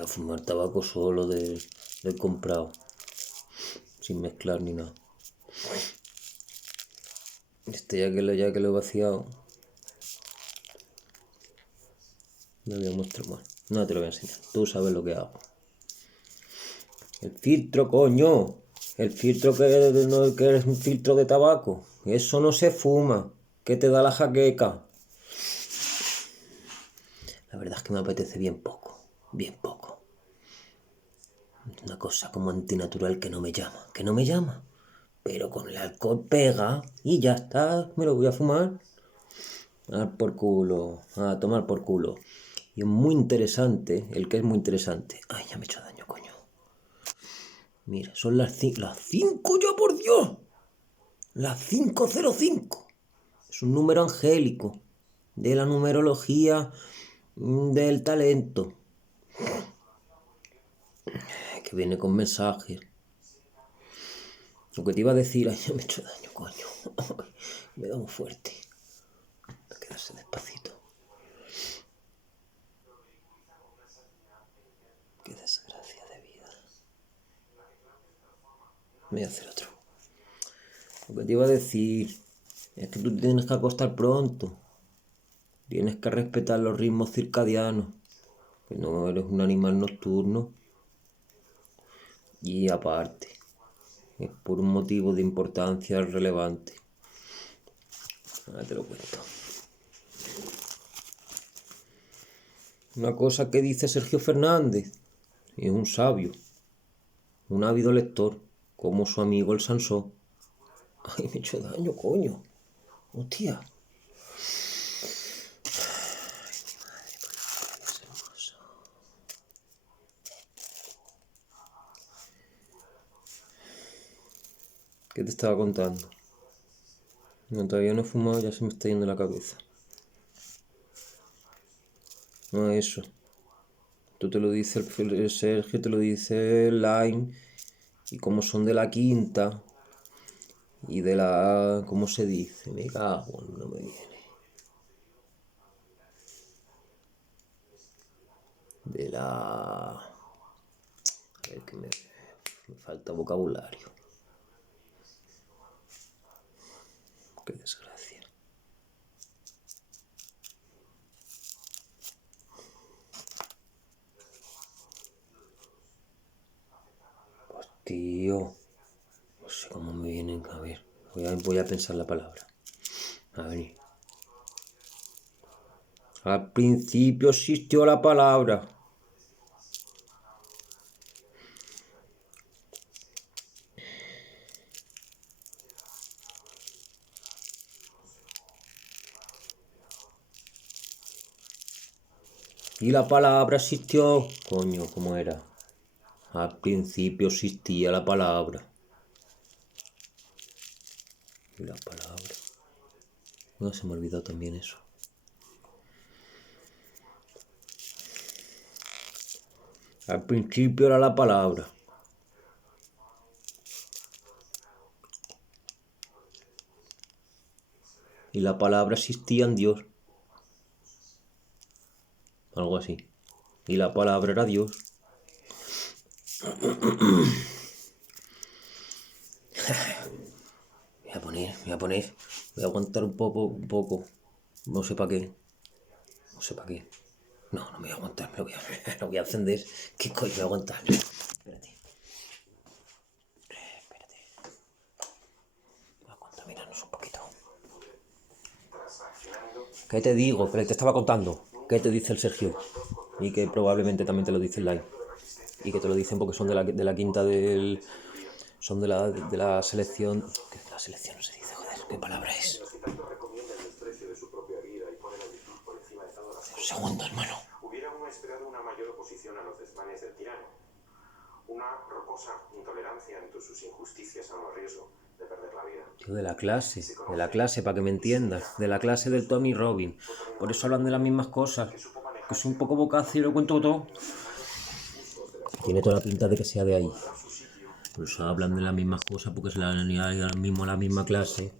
A fumar tabaco solo del comprado. Sin mezclar ni nada. Ya que lo he vaciado. No lo voy a mostrar más. No te lo voy a enseñar. Tú sabes lo que hago. El filtro, coño. El filtro que es un filtro de tabaco. Eso no se fuma. ¿Qué te da la jaqueca? La verdad es que me apetece bien poco. Bien poco. Una cosa como antinatural que no me llama. Que no me llama. Pero con el alcohol pega y ya está. Me lo voy a fumar. A dar por culo. A tomar por culo. Y es muy interesante. El que es muy interesante. Ay, ya me he hecho daño, coño. Mira, son las 5 ya, por Dios. Las 5:05. Es un número angélico. De la numerología del talento. Que viene con mensajes. Lo que te iba a decir, ay, ya me he hecho daño, coño. Me da muy fuerte. A quedarse despacito. Qué desgracia de vida. Voy a hacer otro. Lo que te iba a decir es que tú tienes que acostar pronto. Tienes que respetar los ritmos circadianos. Que no eres un animal nocturno. Y aparte, es por un motivo de importancia relevante. Ahora te lo cuento. Una cosa que dice Sergio Fernández, y es un sabio, un ávido lector, como su amigo el Sansón. Ay, me he hecho daño, coño. Hostia. ¿Qué te estaba contando? No, todavía no he fumado, ya se me está yendo la cabeza. No es eso. Tú te lo dice el Sergio, te lo dice el Line, y como son de la quinta, y de la... ¿Cómo se dice? Me cago, no me viene. De la... A ver, que me falta vocabulario. Qué desgracia. Pues tío, no sé cómo me vienen. A ver, voy a pensar la palabra. A ver. Al principio existió la palabra. Y la palabra existió. Coño, ¿cómo era? Al principio existía la palabra. Y la palabra. No, se me olvidó también eso. Al principio era la palabra. Y la palabra existía en Dios. Algo así. Y la palabra era Dios. Voy a aguantar un poco. No sé para qué. No me voy a aguantar, lo voy a encender. ¿Qué coño voy a aguantar? Espérate. Voy a contaminarnos un poquito. ¿Qué te digo? Que te estaba contando. ¿Qué te dice el Sergio? Y que probablemente también te lo dice el Line. Y que te lo dicen porque son de la quinta del... Son de la selección... ¿Qué la selección no se dice? Joder, ¿qué palabra es? Un segundo, hermano. Hubiera uno esperado una mayor oposición a los desmanes del tirano. Una rocosa intolerancia ante sus injusticias a los riesgos de perder la vida. Tío, de la clase, para que me entiendas. De la clase del Tony Robbins. Por eso hablan de las mismas cosas. Que es un poco bocazo y lo cuento todo. Tiene toda la pinta de que sea de ahí. Por eso hablan de las mismas cosas, porque es la misma clase.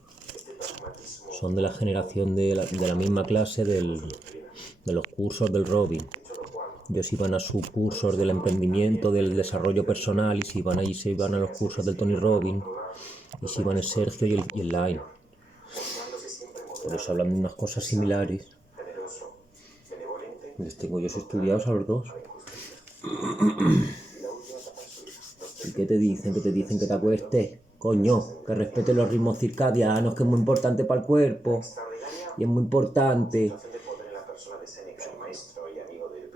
Son de la generación de la misma clase de los cursos del Robin. Ellos iban a sus cursos del emprendimiento, del desarrollo personal, y se iban a los cursos del Tony Robbins, y se iban el Sergio y el Line. Por eso hablan de unas cosas similares. Les tengo yo estudiados a los dos. ¿Y qué te dicen? Que te dicen que te acuestes. Coño, que respete los ritmos circadianos, que es muy importante para el cuerpo. Y es muy importante.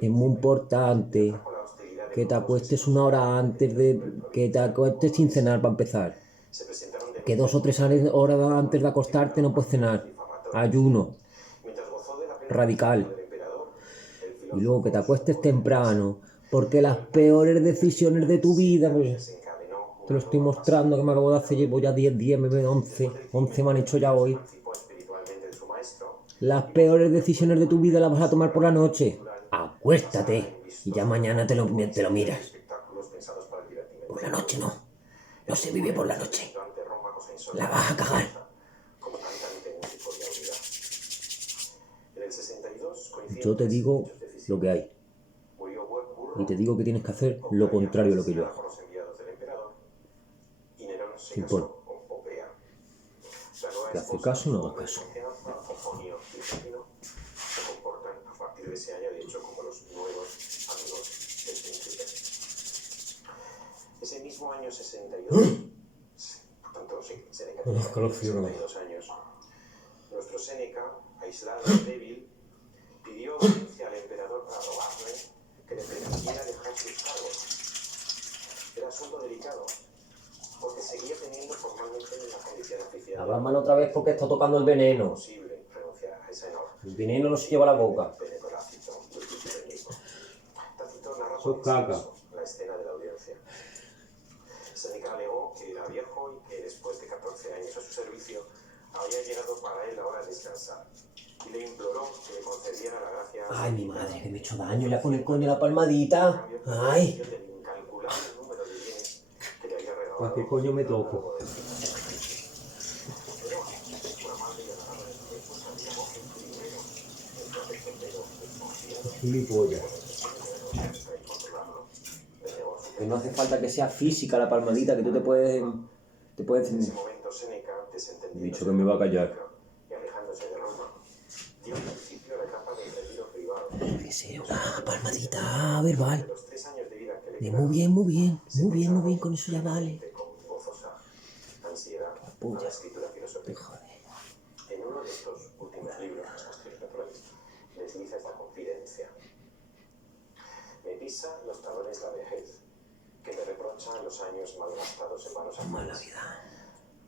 Es muy importante que te acuestes una hora antes de... Que te acuestes sin cenar para empezar. Que 2 o 3 horas antes de acostarte no puedes cenar. Ayuno. Radical. Y luego que te acuestes temprano. Porque las peores decisiones de tu vida... Pues, te lo estoy mostrando, que me acabo de hacer, llevo ya 10 días, me veo 11 me han hecho ya hoy. Las peores decisiones de tu vida las vas a tomar por la noche. Acuéstate y ya mañana te lo miras. Por la noche no se vive por la noche. La vas a cagar. Yo te digo lo que hay. Y te digo que tienes que hacer lo contrario a lo que yo hago. Simpón. Que hace caso o no hagas caso. Ese mismo año 62, por tanto, sí, Séneca tenía 62 años. Nuestro Séneca, aislado y débil, pidió audiencia al emperador para robar en la condición oficial. Habla mal otra vez porque está tocando el veneno. Imposible renunciar a esa enorme. El veneno no se lleva a la boca. Beneplácito del cristianismo. Tácito narra Eso es con caca. exceso la escena de la audiencia. Séneca alegó que era viejo y que después de 14 años a su servicio había llegado para él la hora de descansar. Y le imploró que le concediera la gracia. Ay, mi madre, que me he hecho daño. Le pone el coño la palmadita. Ay. Del incalculable número de bienes que le había regalado. ¿Para qué coño me toco? Pero una madre y agradable de su esposa llamó que primero el protector pero desconfiado Gilipollas. y controlarlo. Le negó su Que no hace falta que sea física la palmadita, que tú te puedes... En ese momento Séneca, He desentendido dicho que me va a callar. y alejándose de Roma, dio al principio la etapa del retiro privado. Que sea una palmadita verbal. De los 3 años de vida que le De quedaban, muy bien, muy bien. se Muy bien, muy consagró bien, con eso ya vale. con gozosa ansiedad a Puya. la escritura filosófica. Joder. En uno de estos últimos libros, Las Cuestiones Naturales, desliza esta confidencia. Me pisa los talones la vejez, que me reprocha los años malgastados en manos Mala ajenas. vida.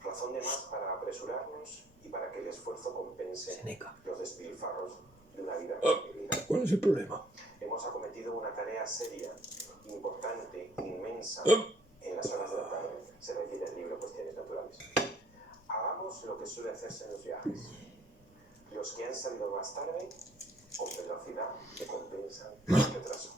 Razón de más para apresurarnos y para que el esfuerzo compense Seneca. los despilfarros de una vida vivida. ¿Cuál es el problema? Hemos acometido una tarea seria, importante, inmensa, Ah. en las horas de la tarde. Se refiere al libro Cuestiones Naturales. Hagamos lo que suele hacerse en los viajes. Los que han salido más tarde, con velocidad, compensan el retraso.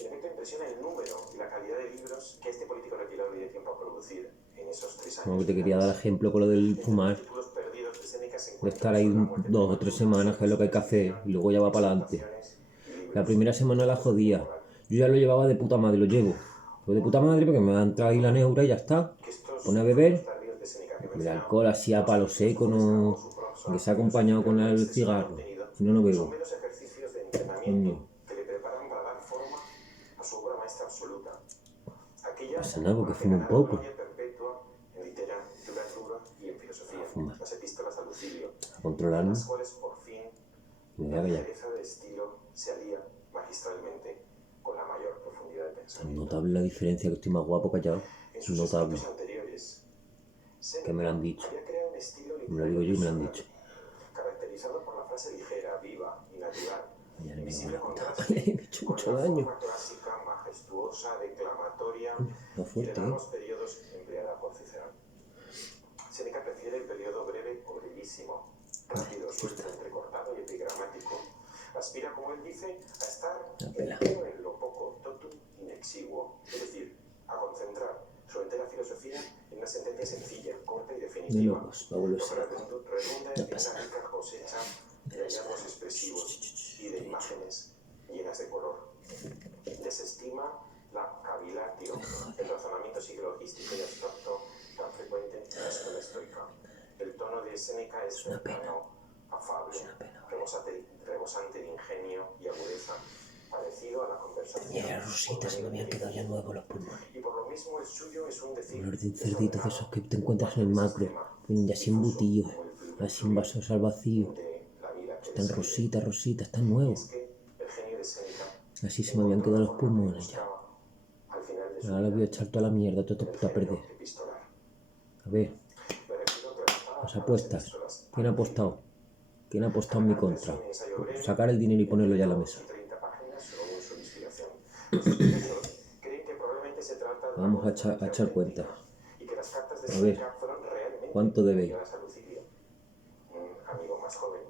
En efecto, impresiona el número y la calidad de libros que este político retirado dio tiempo a producir en esos 3 años. Como que te quería dar ejemplo con lo del fumar. Títulos perdidos de Séneca se De encuentran estar ahí sobre la muerte 2 o 3 semanas, que es lo que hay que hacer, y luego ya va para adelante. La primera semana la jodía. Yo ya lo llevaba de puta madre, lo llevo. Pues de puta madre porque me va a entrar ahí la neura y ya está. Pone a beber. El alcohol así a palo seco, no... que se ha acompañado con el cigarro. Si no, no Son bebo. meros ejercicios de entrenamiento Coño. que le preparan para dar forma a su obra maestra absoluta. Aquella Pasa nada, porque con la que fumo un ganará poco. gloria perpetua en literatura y en filosofía. Fuma. Las epístolas a Lucilio, A controlarme. las cuales por fin Me voy la a callar. ligereza de estilo se alía magistralmente con la mayor profundidad de pensamiento. Notable la diferencia, que estoy más guapo callado. En sus Notable. escritos anteriores, Que me lo han dicho. había creado un estilo Me lo digo yo y me lo han literario dicho. caracterizado por la frase ligera, viva y natural. Ya no me Visible la puta. contraste Me he hecho con mucho la daño. forma clásica, majestuosa, declamatoria No y de fuerte, largos periodos empleada por Cicerón. Séneca prefiere el periodo breve o brevísimo, rápido, suelto, entrecortado y epigramático. Aspira, como él dice, a estar La pela. entero en lo poco, totum inexiguo, es decir, a concentrar su entera filosofía en una sentencia sencilla, corta y De definitiva. locos, va a volver Lo que loco. redunda No en pasa una rica cosecha de hallazgos expresivos y de imágenes llenas de color. Desestima la cavilatio, el razonamiento psicologístico y abstracto tan frecuente en la escuela estoica. El tono de Séneca es una pena. cercano, afable, Es una pena. rebosante de ingenio y agudeza, parecido a la conversación. Y las rositas se me habían quedado ya nuevos los pulmones. Y por lo mismo el suyo es un decir Los cerditos de esos que te encuentras en el macro. Vienen ya así embutidos. Así envasados al vacío. de la vida que Están describe. rositas, rositas, están Es nuevos. que el genio de Séneca Así se me habían quedado los pulmones ya. al final de su Ahora les voy a echar toda la mierda, todo vida, esto a perder. epistolar. A ver, Me refiero a tratar las a apuestas. epístolas. ¿Quién ha apostado? ¿Quién ha apostado en mi contra? Sacar el dinero y ponerlo ya a la mesa. 30 páginas según su inspiración. Los estudiosos creen que probablemente se trata de una Vamos a echar cuenta. y que las cartas de A ver, Séneca fueron realmente ¿cuánto debéis? enviadas a Lucilio, un amigo más joven,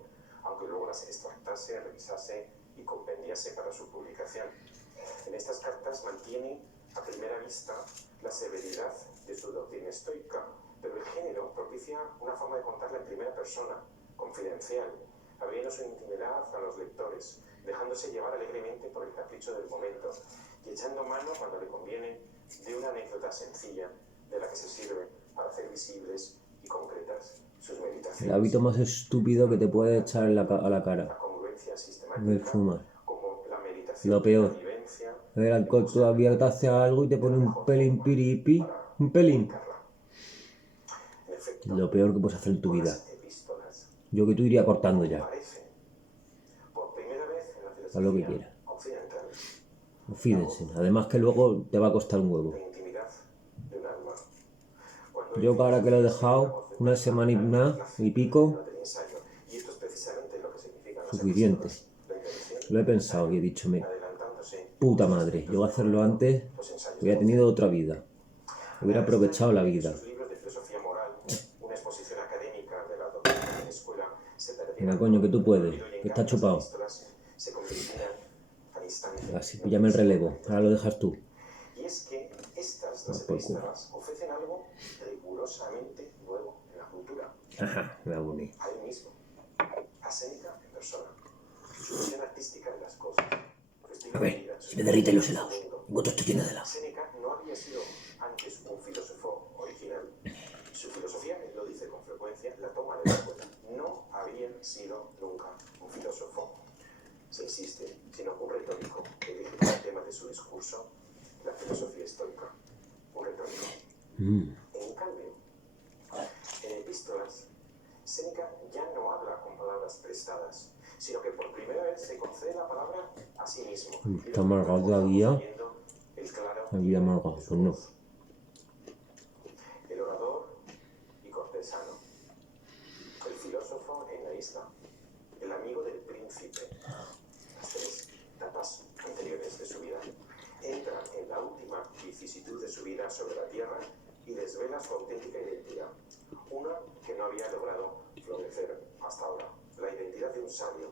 aunque luego las extractase, revisase y compendiase para su publicación. En estas cartas mantiene a primera vista la severidad de su doctrina estoica, pero el género propicia una forma de contarla en primera persona, confidencial, abriendo su intimidad a los lectores, dejándose llevar alegremente por el capricho del momento y echando mano cuando le conviene de una anécdota sencilla de la que se sirve para hacer visibles y concretas sus meditaciones. El hábito más estúpido que te puede echar en a la cara. La congruencia El sistemática fumar. como la meditación, Lo peor. la vivencia, El alcohol todavía te hace algo y te pone un pelín piripi. Un pelín. en efecto, Lo peor que puedes hacer en tu vida. las epístolas Yo que tú iría cortando ya. aparecen por primera vez en la Haz lo que filosofía quieras. occidental. Fíjense. Además que luego te va a costar un huevo. La intimidad de un alma. Cuando Yo que ahora que lo he dejado una semana y pico, Y esto es precisamente lo que significan las suficiente. epístolas. La intervención, Lo he pensado y he dicho, adelantándose puta madre, yo voy a hacerlo antes, los ensayos hubiera de tenido otra vida. Hubiera aprovechado la vida. sus libros de filosofía moral, una exposición académica de la doctrina de la escuela, se Venga, perdieron coño, que tú puedes, olvido y en que está cambio las chupado. epístolas se convertían al instante. Así, píllame el relevo, ahora lo dejas tú. Y es que estas, Ah, las por culo. epístolas, ofrecen algo rigurosamente nuevo en la cultura. Ajá, me da bonito. A él mismo, a Séneca en persona, su visión artística de las cosas, su estilo A de ver, vida, se me derriten los helados. mundo. Encuentro esto lleno de helado. Séneca no había sido antes un filósofo original. Su filosofía, él lo dice con frecuencia, la toma de la escuela. No había sido nunca un filósofo. Se insiste, sino un retórico que elige como tema de su discurso la filosofía estoica. Un retórico. En cambio, en epístolas, Séneca ya no habla con palabras prestadas, sino que por primera vez se concede la palabra a sí mismo. Está amargado todavía. El claro La vida amarga, de su pues no. voz. El orador y cortesano, el filósofo en la isla, el amigo del príncipe, las tres etapas anteriores de su vida, entra en la última vicisitud de su vida sobre la tierra y desvela su auténtica identidad, una que no había logrado florecer hasta ahora, la identidad de un sabio,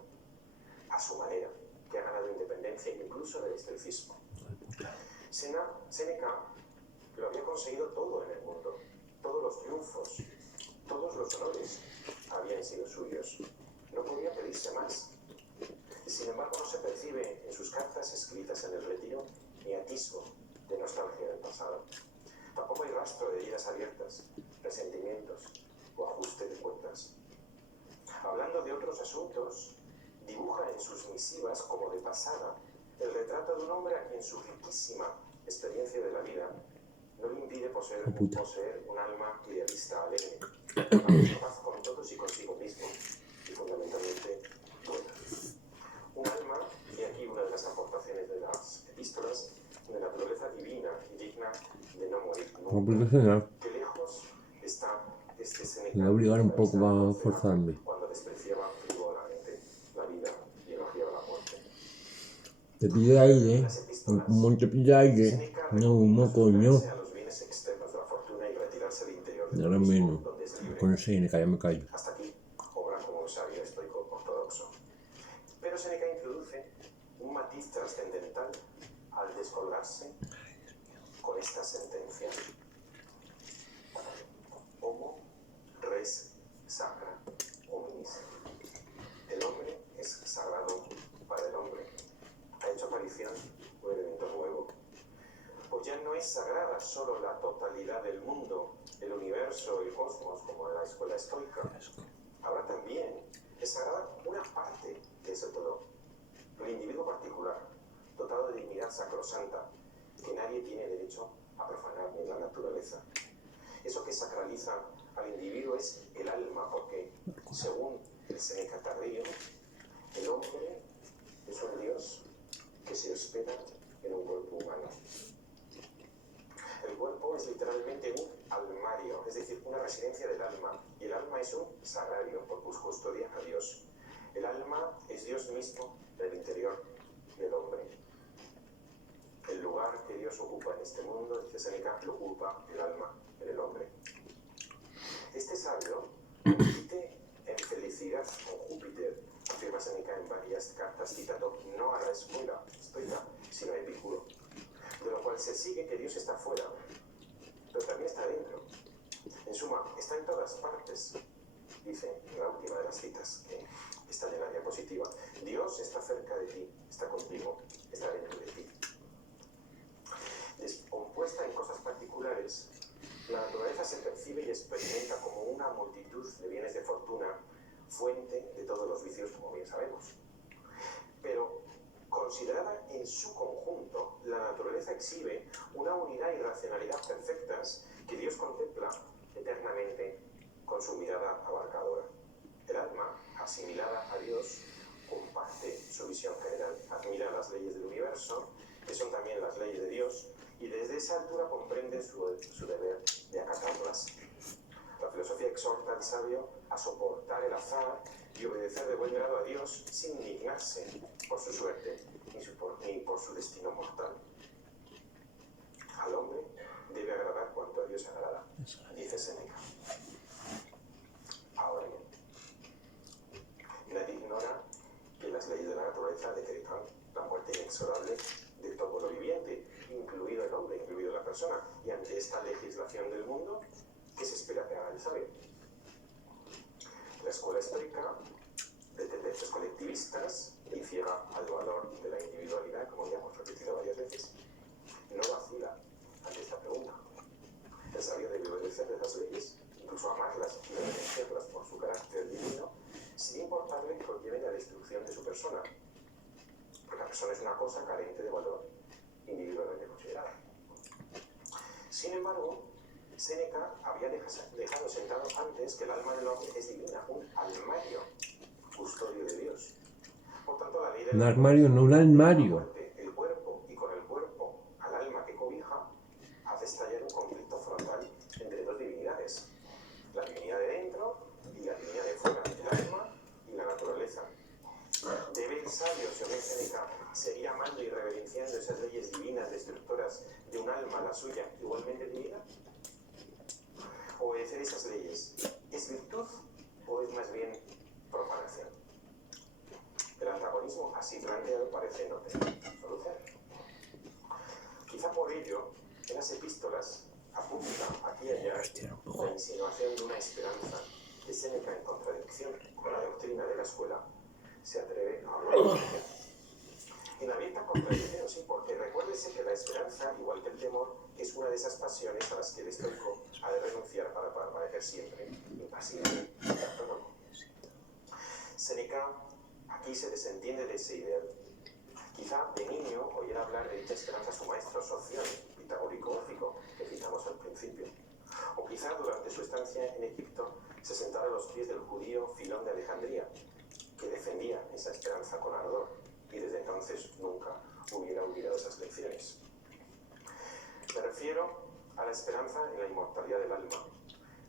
a su manera, que ha ganado independencia incluso del estoicismo. Séneca lo había conseguido todo en el mundo, todos los triunfos, todos los honores habían sido suyos. No podía pedirse más. Y sin embargo no se percibe en sus cartas escritas en el retiro ni atisbo de nostalgia del pasado. Tampoco hay rastro de heridas abiertas, resentimientos o ajuste de cuentas. Hablando de otros asuntos, dibuja en sus misivas como de pasada el retrato de un hombre a quien su riquísima experiencia de la vida no le impide poseer un alma idealista alegre, capaz con todos y consigo mismo, y fundamentalmente buena. Un alma, y aquí una de las aportaciones de las epístolas, de naturaleza divina y digna de no morir nunca. Que lejos está este Séneca. Me voy a obligar un poco a forzarme. Cuando despreciaba frivolamente la vida y elogiaba la muerte. Te pide aire, como te pide aire, no humo, coño. A los bienes externos de la fortuna y retirarse al interior de Ahora menos, donde es libre. con ese ya me callo. Hasta aquí obra como un sabio estoico ortodoxo. Pero Séneca introduce un matiz trascendental al descolgarse con esta sentencia. Homo res sacra hominis. El hombre es sagrado para el hombre. Ha hecho aparición un elemento nuevo. Pues ya no es sagrada solo la totalidad del mundo, el universo, el cosmos, como en la escuela estoica. Ahora también es sagrada una parte de ese todo. El individuo particular, dotado de dignidad sacrosanta, que nadie tiene derecho a profanar en la naturaleza. Eso que sacraliza al individuo es el alma, porque, según el Séneca tardío, el hombre es un dios que se hospeda en un cuerpo humano. El cuerpo es literalmente un almario, es decir, una residencia del alma, y el alma es un sagrario, porque custodia a Dios. El alma es Dios mismo en el interior del hombre. El lugar que Dios ocupa en este mundo, dice Séneca, lo ocupa el alma en el hombre. Este sabio compite en felicidad con Júpiter, afirma Séneca en varias cartas, citando no a la escuela estoica, sino a Epicuro. De lo cual se sigue que Dios está fuera, pero también está dentro. En suma, está en todas partes, dice en la última de las citas, que está en la diapositiva. Dios está cerca de ti, está contigo, está dentro de ti. Descompuesta en cosas particulares, la naturaleza se percibe y experimenta como una multitud de bienes de fortuna, fuente de todos los vicios, como bien sabemos. Pero, considerada en su conjunto, la naturaleza exhibe una unidad y racionalidad perfectas que Dios contempla eternamente con su mirada abarcadora. El alma, asimilada a Dios, comparte su visión general, admira las leyes del universo, que son también las leyes de Dios, y desde esa altura comprende su deber de acatarlas. filosofía exhorta al sabio a soportar el azar y obedecer de buen grado a Dios sin indignarse por su suerte ni por su destino mortal. Al hombre debe agradar cuanto a Dios agrada, dice Séneca. Ahora bien, nadie ignora que las leyes de la naturaleza decretan la muerte inexorable de todo lo viviente, incluido el hombre, incluido la persona. Y ante esta legislación del mundo, ¿qué se espera que haga el sabio? La escuela estoica, de tendencias colectivistas y ciega al valor de la individualidad, como ya hemos repetido varias veces, no vacila ante esta pregunta. El sabio debe obedecer esas leyes, incluso amarlas y obedecerlas por su carácter divino, sin importarle que conlleven la destrucción de su persona. Porque la persona es una cosa carente de valor individualmente considerada. Sin embargo, Séneca había dejado sentado antes que el alma del hombre es divina, un almario, custodio de Dios. Por tanto, la ley del un armario, no un almario. el cuerpo y con el cuerpo al alma que cobija hace estallar un conflicto frontal entre dos divinidades, la divinidad de dentro y la divinidad de fuera, el alma y la naturaleza. ¿Debe el sabio, según Séneca, seguir amando y reverenciando esas leyes divinas destructoras de un alma, la suya, igualmente divina? ¿Obedecer esas leyes es virtud o es más bien profanación? El antagonismo así planteado parece no tener solución. Quizá por ello, en las epístolas apunta aquí y allá la insinuación de una esperanza que Séneca, en contradicción con la doctrina de la escuela, se atreve a hablar. En abierta contradicción, sí, porque recuérdese que la esperanza, igual que el temor, es una de esas pasiones a las que el estoico ha de renunciar para permanecer siempre impasible y autónomo. Séneca aquí se desentiende de ese ideal. Quizá de niño oyera hablar de dicha esperanza su maestro Soción, pitagórico-ófico, que citamos al principio. O quizá durante su estancia en Egipto se sentara a los pies del judío Filón de Alejandría, que defendía esa esperanza con ardor y desde entonces nunca hubiera olvidado esas lecciones. Me refiero a la esperanza en la inmortalidad del alma,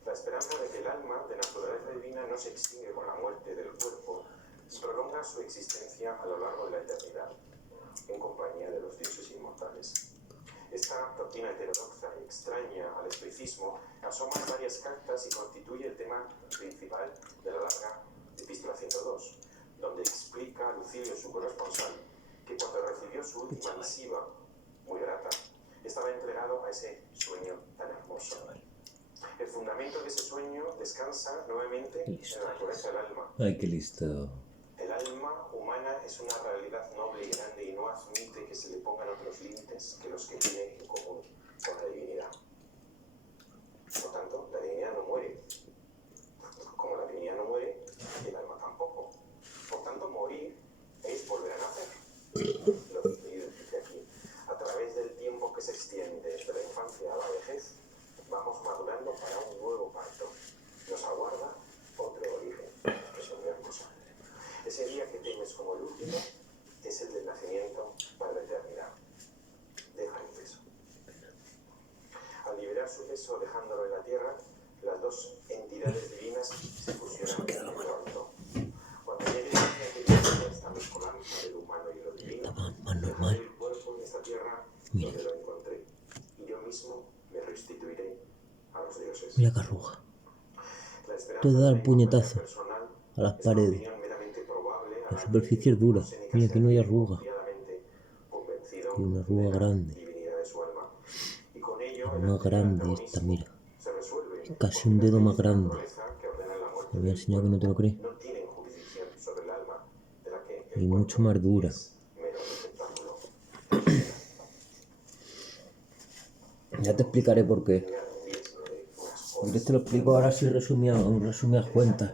la esperanza de que el alma de naturaleza divina no se extingue con la muerte del cuerpo y prolonga su existencia a lo largo de la eternidad, en compañía de los dioses inmortales. Esta doctrina heterodoxa y extraña al estoicismo asoma en varias cartas y constituye el tema principal de la larga Epístola 102, donde explica a Lucilio, su corresponsal, que cuando recibió su última misiva, muy grata, estaba entregado a ese sueño tan hermoso. El fundamento de ese sueño descansa nuevamente en la naturaleza del alma. Ay, qué listo. El alma humana es una realidad noble y grande y no admite que se le pongan otros límites que los que tiene en común con la divinidad. Por tanto, la divinidad no muere. Como la divinidad no muere, el alma tampoco. Por tanto, morir es volver a nacer. Lo que dice aquí. A través del tiempo que se extiende desde la infancia a la vejez, vamos madurando para un nuevo parto. Nos aguarda otro origen, que es un hermoso. Ese día que temes como el último es el del nacimiento para la eternidad. Deja el peso. Al liberar su peso dejándolo en la tierra, las dos entidades divinas se fusionan en el alto. Cuando llegue el día que Dios está mezcolando el humano y lo divino, dejaré el cuerpo en esta tierra donde lo encontré, y yo mismo me restituiré a los dioses. Mira que arruga. Todo da el puñetazo a las paredes. La superficie es dura. Mira que no hay arruga. Y una arruga grande. Más grande esta, mira. Casi un dedo más grande. Te voy a enseñar que no te lo crees. Y mucho más dura. Ya te explicaré por qué. Yo te lo explico ahora así resumidas cuentas.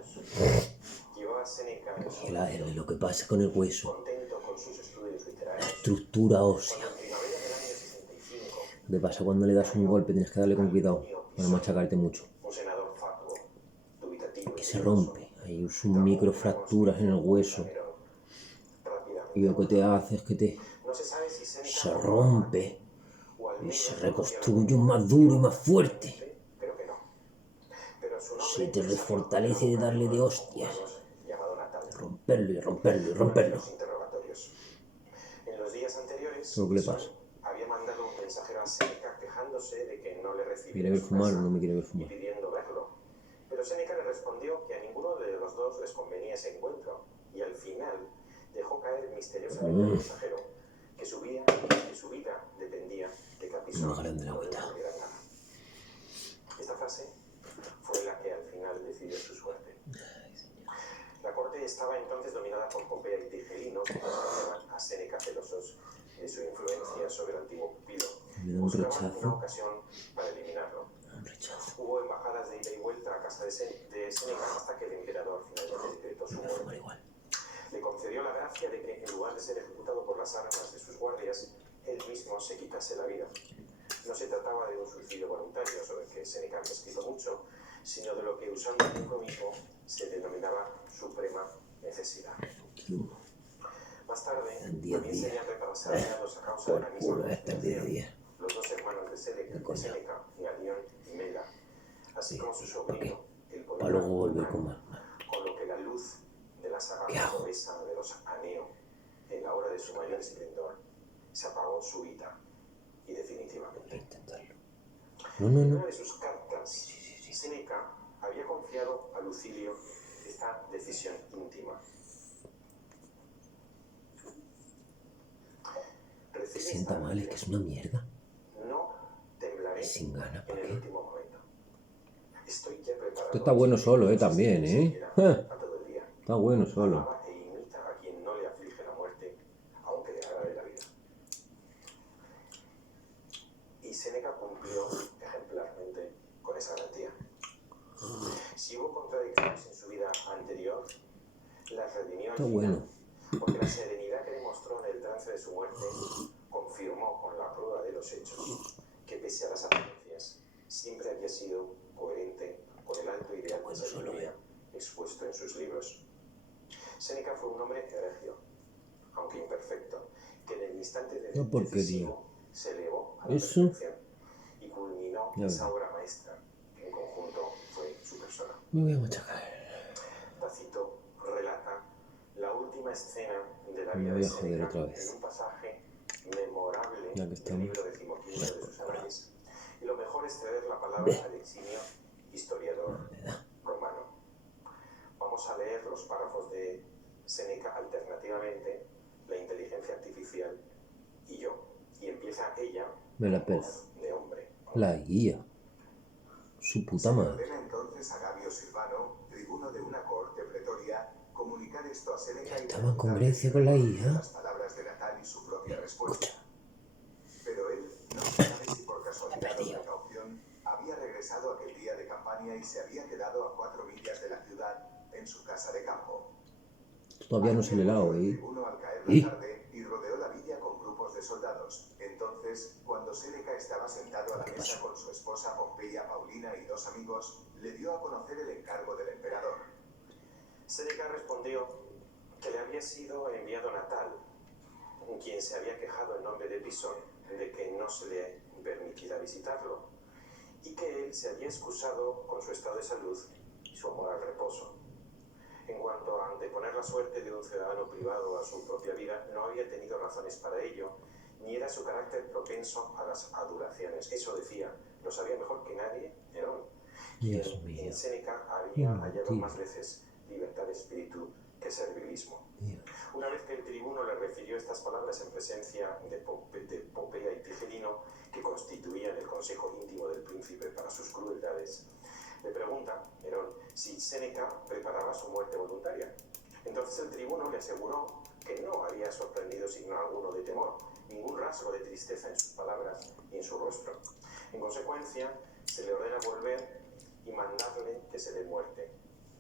Y lo que pasa con el hueso. La estructura ósea. Lo que pasa cuando le das un golpe, tienes que darle con cuidado para no machacarte mucho. Que se rompe. Hay microfracturas en el hueso. Y lo que te hace es que se rompe y se reconstruye más duro y más fuerte. Si te desfortalece de darle de hostias. Llamado Natal. Romperlo y romperlo y romperlo. Los interrogatorios. En los días anteriores, ¿Lo que le pasa? había mandado un mensajero a Séneca quejándose de que no le recibía ¿Quiere en ver su fumar o casa no me quiere ver y fumar? pidiendo verlo. Pero Séneca le respondió que a ninguno de los dos les convenía ese encuentro y al final dejó caer misteriosamente al mensajero que su vida dependía de que Apisón Más grande la no le agüita. ocurriera nada. Esta frase fue la que al final decidió su suerte. La corte estaba entonces dominada por Popea y Tigelino, que consideraban a Séneca celosos de su influencia sobre el antiguo Cupido. Me da un Buscaban una rechazo. ocasión para eliminarlo. Un rechazo. Hubo embajadas de ida y vuelta a casa de Séneca hasta que el emperador finalmente decretó su Me voy a fumar muerte. igual. Le concedió la gracia de que, en lugar de ser ejecutado por las armas de sus guardias, él mismo se quitase la vida. No se trataba de un suicidio voluntario, sobre el que Séneca había escrito mucho, sino de lo que, usando el eufemismo, se denominaba suprema necesidad. Más tarde, En 10 también días. serían represaliados a causa de Por la misma culo, este en 10 conspiración días. los dos hermanos de ¿Qué coño? Séneca, Galión y Mela, así como su ¿Para sobrino, qué? el Para poeta luego volver con Vulcano, más. con lo que la luz de la ¿Qué sagrada hago? pobreza de los Aneo, en la hora de su mayor esplendor, se apagó súbita y Voy a definitivamente. intentarlo. No, En no, una no. de sus cartas, Séneca había confiado a Lucilio esta decisión íntima. Que sienta mal, es que es una mierda. No temblaré Sin ganas, en ¿para el qué? último momento. Estoy ya preparado. Esto está bueno solo, también, A todo el día. Está bueno solo. Alaba e imita a quien no le aflige la muerte, aunque le agrade la vida. Y Séneca cumplió ejemplarmente con esa garantía. Si hubo contradicciones en su vida anterior, las redimió al Está final, bueno. porque la serenidad que demostró en el trance de su muerte confirmó con la prueba de los hechos que, pese a las apariencias, siempre había sido coherente con el alto ideal de sabiduría expuesto en sus libros. Séneca fue un hombre egregio, aunque imperfecto, que en el instante Una porquería. decisivo se elevó a la Eso. perfección y culminó Ya esa verás. obra maestra que en conjunto fue su persona. Me voy a machacar. Tácito relata la última escena de la Me vida voy de a joder Séneca otra vez. en un pasaje memorable Ya que del estamos. libro decimoquinto de sus anales. Y lo mejor es ceder la palabra al eximio historiador romano. Vamos a leer los párrafos de Séneca alternativamente, la inteligencia artificial y yo. Y empieza ella Me la con pela. voz de hombre. La guía. Su puta Se le madre. ordena entonces a Gabio Silvano, tribuno de una corte pretoria, comunicar esto a Séneca y Estaban con preguntarle Grecia si con la reconocía IA. las palabras de Natal y su propia respuesta. Pero él no sabe si por casualidad o precaución había regresado aquel día de campaña y se había quedado a 4 millas de la ciudad en su casa de campo. Todavía no se le helado, El ¿eh? tribuno al caer ¿Y? la tarde y rodeó la villa con grupos de soldados. Entonces, cuando Séneca estaba sentado a la mesa con su esposa Pompeia Paulina y 2 amigos, le dio a conocer el encargo del emperador. Séneca respondió que le había sido enviado Natal, quien se había quejado en nombre de Pisón de que no se le permitiera visitarlo, y que él se había excusado con su estado de salud y su amor al reposo. En cuanto a anteponer la suerte de un ciudadano privado a su propia vida, no había tenido razones para ello, ni era su carácter propenso a las adulaciones. Eso decía, lo sabía mejor que nadie Nerón, quien Dios mío. en Séneca había hallado Mentira. más veces libertad de espíritu que servilismo. Dios. Una vez que el tribuno le refirió estas palabras en presencia de Popea y Tigelino, que constituían el consejo íntimo del príncipe para sus crueldades, le pregunta, Nerón, si Séneca preparaba su muerte voluntaria. Entonces el tribuno le aseguró que no había sorprendido signo alguno de temor, ningún rasgo de tristeza en sus palabras y en su rostro. En consecuencia, se le ordena volver y mandarle que se dé muerte.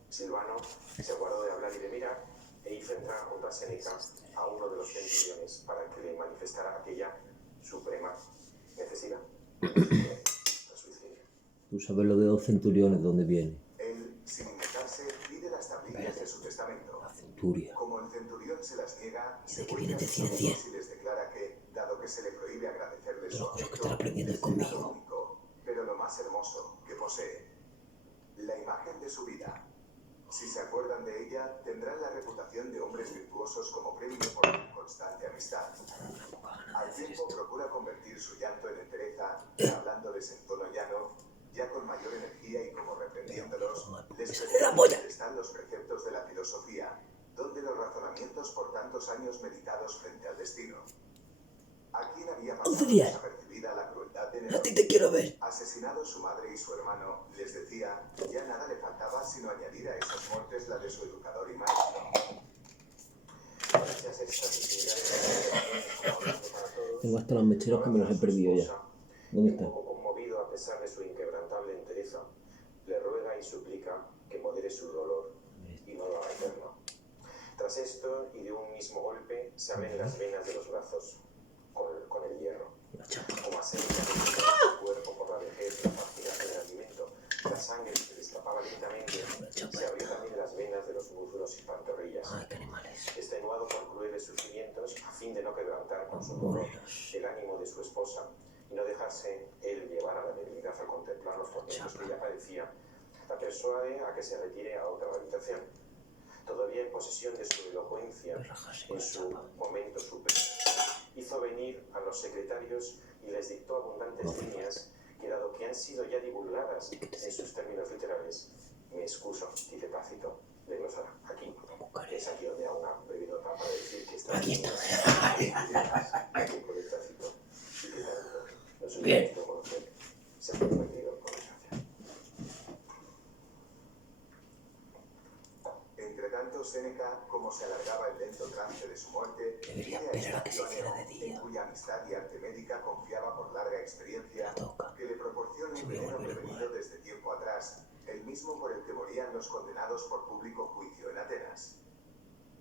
Silvano se guardó de hablar y de mirar e hizo entrar junto a Séneca a uno de los centuriones para que le manifestara aquella suprema necesidad. El suicidio. Tú sabes lo de los centuriones, dónde viene. Él, sin inmutarse, pide las tablillas de su testamento. La centuria. Como el centurión se las niega, ¿Y se de qué vuelve viene a de sus ciencia? amigos y les declara que, dado que se le prohíbe agradecerle su Lo que afecto, están aprendiendo les hoy da lo conmigo. único, pero lo más hermoso que posee, la imagen de su vida. Si se acuerdan de ella, tendrán la reputación de hombres virtuosos como premio por su constante amistad. Al tiempo procura convertir su llanto en entereza, hablándoles en tono llano, ya con mayor energía y como reprendiéndolos, les están los preceptos de la filosofía, donde los razonamientos por tantos años meditados frente al destino. ¿A quién había pasado desapercibida la crueldad de Nerón? A ti te quiero ver. Asesinado su madre y su hermano, les decía, ya nada le faltaba sino añadir a esas muertes la de su educador y maestro. Gracias a estas y similares para todos, Tengo hasta los mecheros que me los he perdido ya. ¿Dónde un están? poco conmovido a pesar de su inquebrantable entereza, le ruega y suplica que modere su dolor y no lo haga eterno. Tras esto, y de un mismo golpe, se abren las venas de los brazos con el hierro. Como hacer el cuerpo por la vejez y la facilidad del alimento, la sangre se le escapaba lentamente, se abrió también las venas de los muslos y pantorrillas. Ay, qué animales. Extenuado por crueles sufrimientos, a fin de no quebrantar con su dolor el ánimo de su esposa y no dejarse él llevar a la debilidad al contemplar los tormentos que ella padecía, la persuade a que se retire a otra habitación. Todavía en posesión de su elocuencia, en su momento supremo, hizo venir a los secretarios y les dictó abundantes líneas que, dado que han sido ya divulgadas en sus términos literales, me excuso, dice Tácito, de glosar aquí. Es aquí donde aún ha bebido para decir que está Aquí está. tiempo de Tácito y que tanto no se Bien. puede conocer, se ha convertido por desgracia. Entre tanto, Séneca, como se alargaba el lento trance de su muerte, Debería pide esperar a que se Estacio hiciera de Aneo, día. en cuya amistad y arte médica confiaba por larga experiencia, La toca. que le proporcione Se un voy a veneno volver a prevenido jugar. desde tiempo atrás, el mismo por el que morían los condenados por público juicio en Atenas.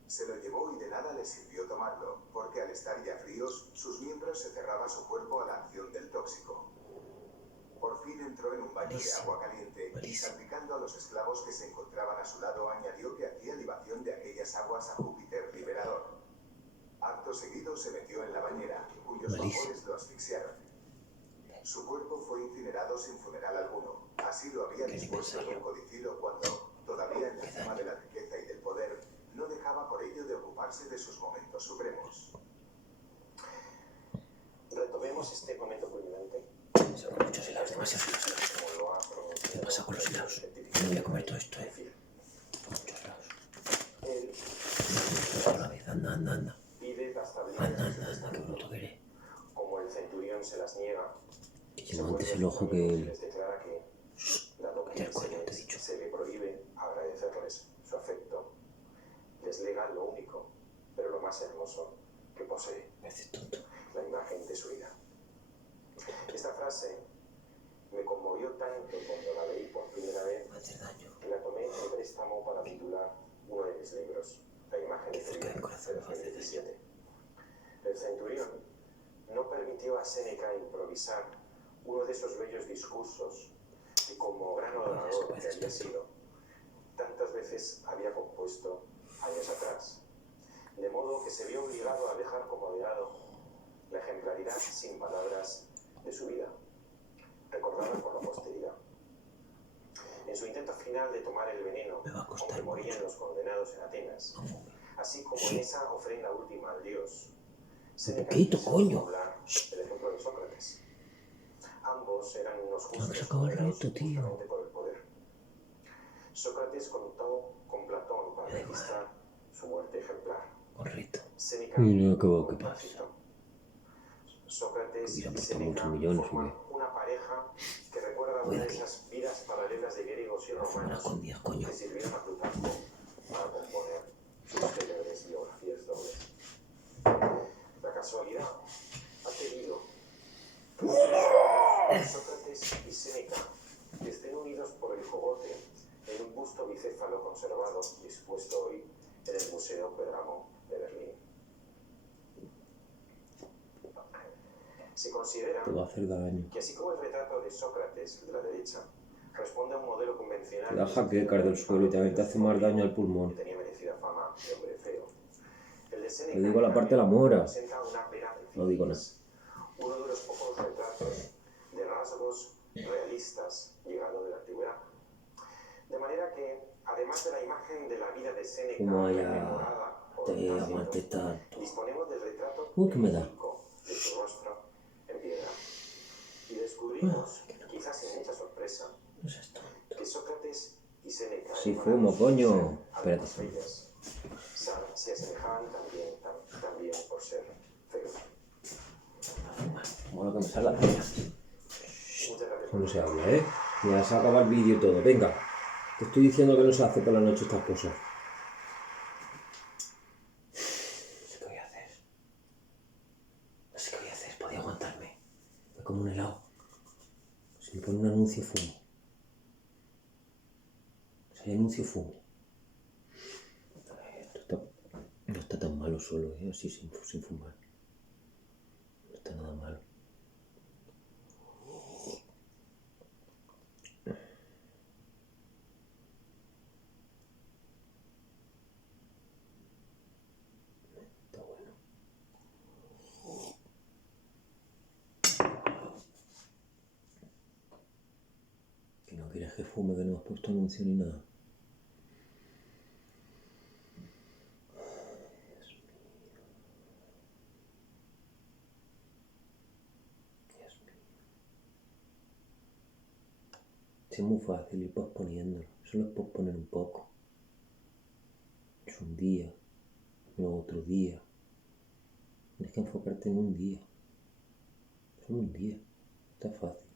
Se lo llevó y de nada le sirvió tomarlo, porque al estar ya fríos, sus miembros se cerraba su cuerpo a la acción del tóxico. Por fin entró en un baño de agua caliente y, salpicando a los esclavos que se encontraban a su lado, añadió que hacía libación de aquellas aguas a Júpiter liberador. Acto seguido se metió en la bañera, cuyos vapores lo asfixiaron. Su cuerpo fue incinerado sin funeral alguno. Así lo había dispuesto el codicilo cuando, todavía en la cima de la riqueza y del poder, no dejaba por ello de ocuparse de sus momentos supremos. Retomemos este momento culminante. Son muchos helados, demasiados helados. Como lo ha pronunciado ¿Qué pasa con los helados? el No voy a comer todo esto, decir, Muchos helados. él A la vez, anda, anda, anda. pide las Anda, tablillas de anda, su anda, qué testamento. bruto que eres. Como el centurión se las niega, Que se llevo vuelve antes a el sus ojo amigos que y él. les declara que, dado Cállate que el coño, te he dicho. se le prohíbe agradecerles su afecto, les lega lo único, pero lo más hermoso que posee, Parece tonto. la imagen de su vida. Esta frase me conmovió tanto cuando la leí por primera vez Va a hacer daño. que la tomé de préstamo para titular uno de mis libros, La imagen de su Cerca vida, del corazón de va a hacer 2017. El centurión no permitió a Séneca improvisar uno de esos bellos discursos que, como gran orador que había sido, tantas veces había compuesto años atrás, de modo que se vio obligado a dejar como de lado la ejemplaridad sin palabras de su vida, recordada por la posteridad. En su intento final de tomar el veneno Me va a con costar que morían mucho. los condenados en Atenas, así como en esa ofrenda última al dios, Séneca poquito, quiso coño. hablar del ejemplo de Sócrates. Ambos eran unos No justos me sacado el condenados reto, tío. justamente por el poder. Sócrates contó con Platón para registrar su muerte ejemplar. Correcto. Séneca Y no acabó, con ¿qué pasa? Tácito. Sócrates Hubiera y puesto Séneca muchos millones, forman ¿o una pareja que recuerda Voy una de aquí. esas vidas paralelas de griegos y Una romanos con 10, coño. que sirvieron a Plutarco para componer sus célebres biografías dobles. La casualidad ha querido que Sócrates y Séneca estén unidos por el cogote en un busto bicéfalo conservado y expuesto hoy en el Museo Pergamo de Berlín. Se considera Te va a hacer daño. que así como el retrato de Sócrates de la derecha responde a un modelo convencional Te da jaqueca del suelo y también te hace más daño al que pulmón. tenía merecida fama de hombre feo, el de Séneca Te digo la parte de la mora. presenta una pera de No digo nada. uno de los pocos retratos de rasgos realistas llegado de la antigüedad. De manera que, además de la imagen de la vida de Séneca, Como haya... rememorada por Te Tácito, aguantes tanto. disponemos del retrato ¿Qué me da? físico de su rostro en piedra. Y descubrimos, quizás sin mucha sorpresa, No seas tonto. que Sócrates y Séneca... Si fumo, coño. Espérate. Espérate. Se asemejaban también por ser feos. Mola que me salga la peña. Muchas gracias. No se habla, ¿eh? Ya se acaba el vídeo y todo. Venga. Te estoy diciendo que no se hace por la noche estas cosas. No sé qué voy a hacer. No sé qué voy a hacer. Podía aguantarme. Me como un helado. Si me pone un anuncio, fumo. Si hay anuncio, fumo. No está tan malo solo, ¿eh? Así sin fumar. No está nada malo. Está bueno. Que no quieres que fume, que no has puesto anuncio ni nada. Es muy fácil ir posponiéndolo, solo es posponer un poco. Es un día, luego otro día. Tienes que enfocarte en un día. Solo un día, está fácil.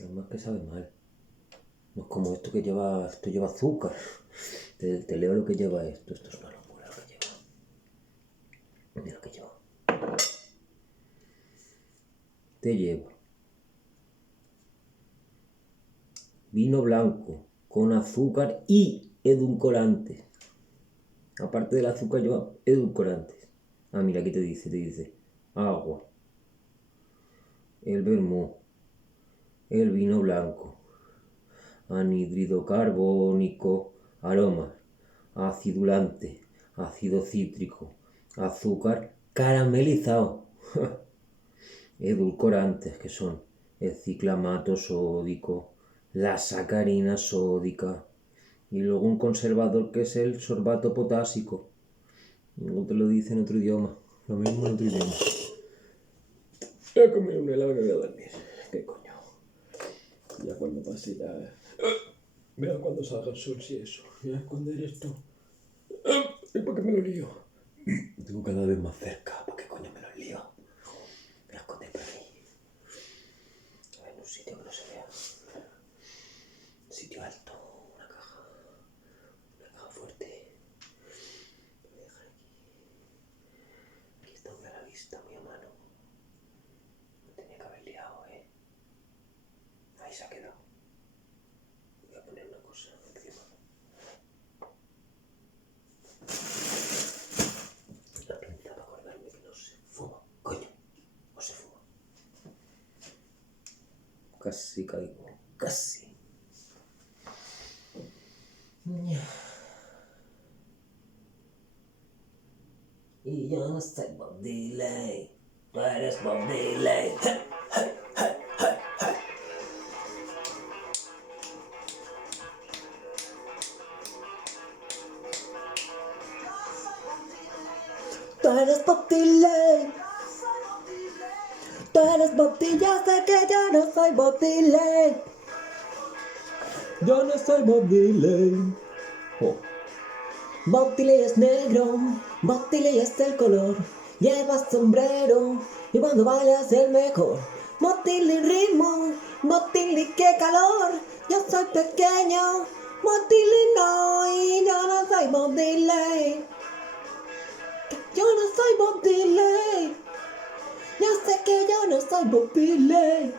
Además que sabe mal. No es como esto que lleva, esto lleva azúcar. Te leo lo que lleva esto, esto es una locura lo que lleva. Mira lo que lleva. Te lleva vino blanco con azúcar y edulcorantes. Aparte del azúcar lleva edulcorantes. Ah, mira, aquí te dice agua, el vermú, el vino blanco, anhídrido carbónico, aromas, acidulante, ácido cítrico, azúcar caramelizado. Edulcorantes que son el ciclamato sódico, la sacarina sódica y luego un conservador que es el sorbato potásico. Luego te lo dice en otro idioma, lo mismo en otro idioma. Voy a comer un helado que voy a dormir. ¿Qué coño? Ya cuando pase ya... Mira cuando salga el sol si eso. Voy a esconder esto. ¿Y por qué me lo lío? Tengo cada vez más cerca. ¿Para qué coño me lo lío? Voy a esconder por ahí. A ver, en un sitio que no se vea. Un sitio alto. Una caja. Una caja fuerte. Lo voy a dejar aquí. Aquí está muy a la vista, muy a mano. Me tenía que haber liado, ¿eh? Ahí se ha quedado. Voy a poner una cosa encima. La plancha para acordarme que no se fuma. Coño, no se fuma. Casi caigo, casi. Y yo no soy Bob Dylan, tú eres Bob Dylan. Tú eres Bob Dylan. Tú eres Bob Dylan, ya sé que yo no soy Bob Dylan. Yo no soy Bob Dylan. Oh. Bob Dylan es negro, Bob Dylan es el color. Lleva sombrero y cuando bailas el mejor. Bob Dylan ritmo, Bob Dylan qué calor. Yo soy pequeño, Bob Dylan no, y yo no soy Bob Dylan. Yo no soy Bob Dylan. Yo sé que yo no soy Bob Dylan.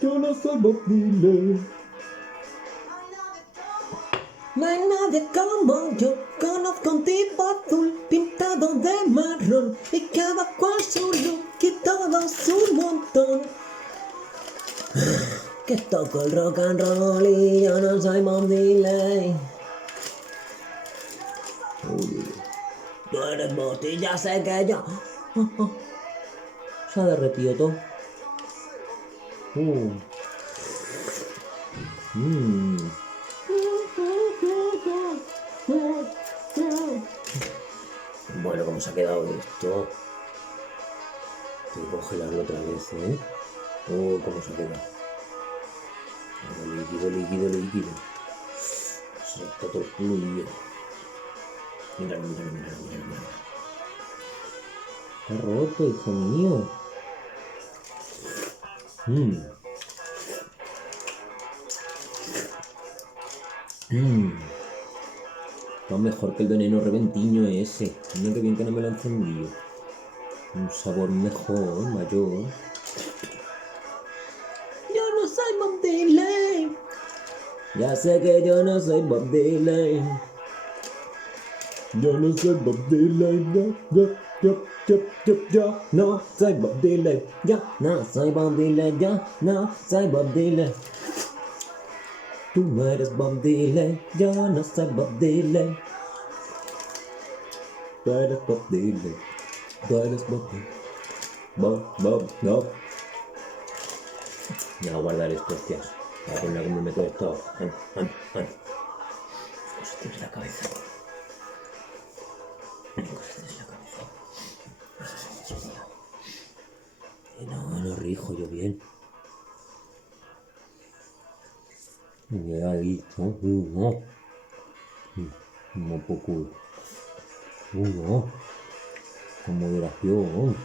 Yo no soy Bob Dylan. No hay nadie como yo. Conozco un tipo azul pintado de marrón y cada cual su look y todos un montón. Que toco el rock and roll y yo no soy Bob Dylan. Tú eres Bob Dylan, ya sé que yo. Se ha derretido todo. Mm. Bueno, ¿cómo se ha quedado esto? Tengo que congelarlo otra vez, ¿eh? Oh, ¿cómo se ha quedado? Líquido, líquido, líquido. Se está todo fluido. Míralo, míralo, míralo, míralo, míralo. Está roto, hijo mío. Está mejor que el veneno reventiño ese. Mira que bien que no me lo ha encendido. Un sabor mejor, mayor. Yo no soy Bob Dylan. Ya sé que yo no soy Bob Dylan. Yo no soy Bob Dylan. Yo no soy Bob Dylan. Yo no soy Bob Dylan. Yo no soy Bob Dylan. Tú no eres Bob Dylan. Yo no soy Bob Dylan. Tú eres Bob Dylan. Tú eres Bob Dylan. Bob. Me voy a guardar esto, hostias. Para poner cómo me meto esto. Hostias, la cabeza. Hostias, la cabeza. Ay, Dios mío. No rijo yo bien. Ya listo. No. No poco. No. Con moderación.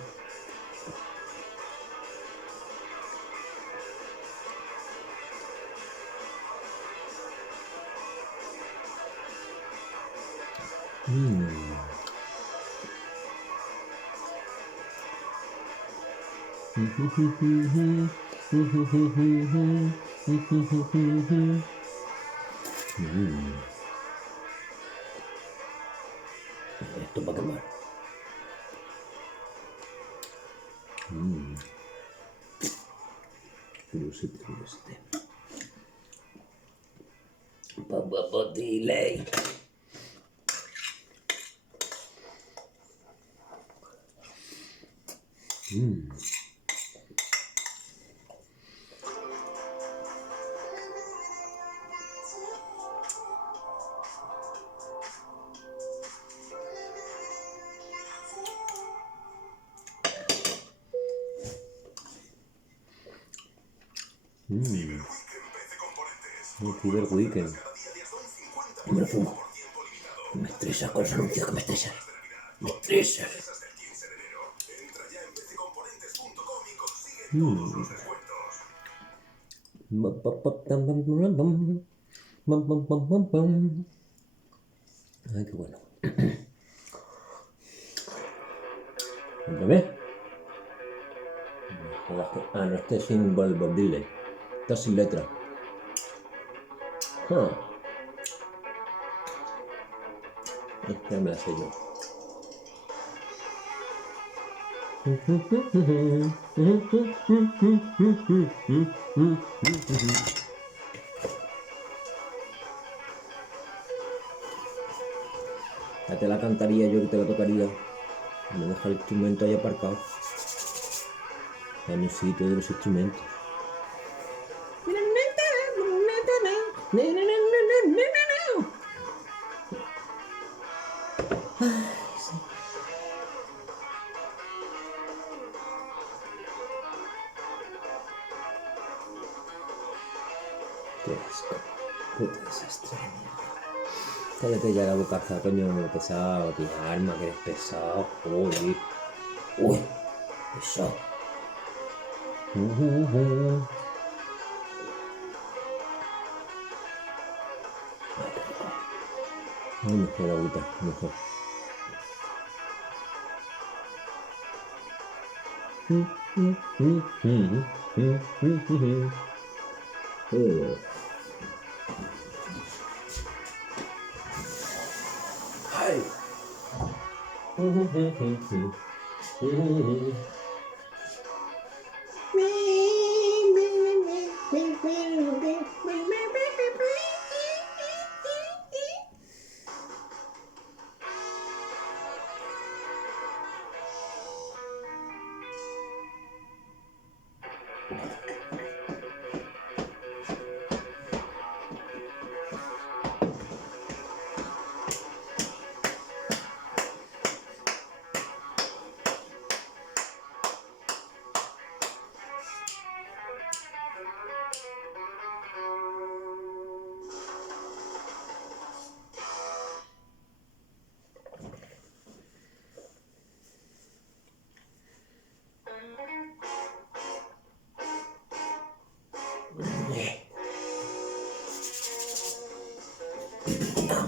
Esto para quemar. Curiosity. Bob Dylan. Cyber Weekend. Me lo fumo. Me estresas con los anuncios, que me estresas. Me estresas. Ay, qué bueno. ¿Otra vez? Ah, no, este es sin Bob Dylan. Está sin letra. Esta me la sé yo. Ya te la cantaría yo, que te la tocaría. Me deja el instrumento ahí aparcado. En el sitio de los instrumentos. Qué asco. Puto desastre. Cállate ya la bocaza, coño, pesado, tía arma, que eres pesado, joder. Uy, eso. Ay, mejor agüita, mejor. Ay.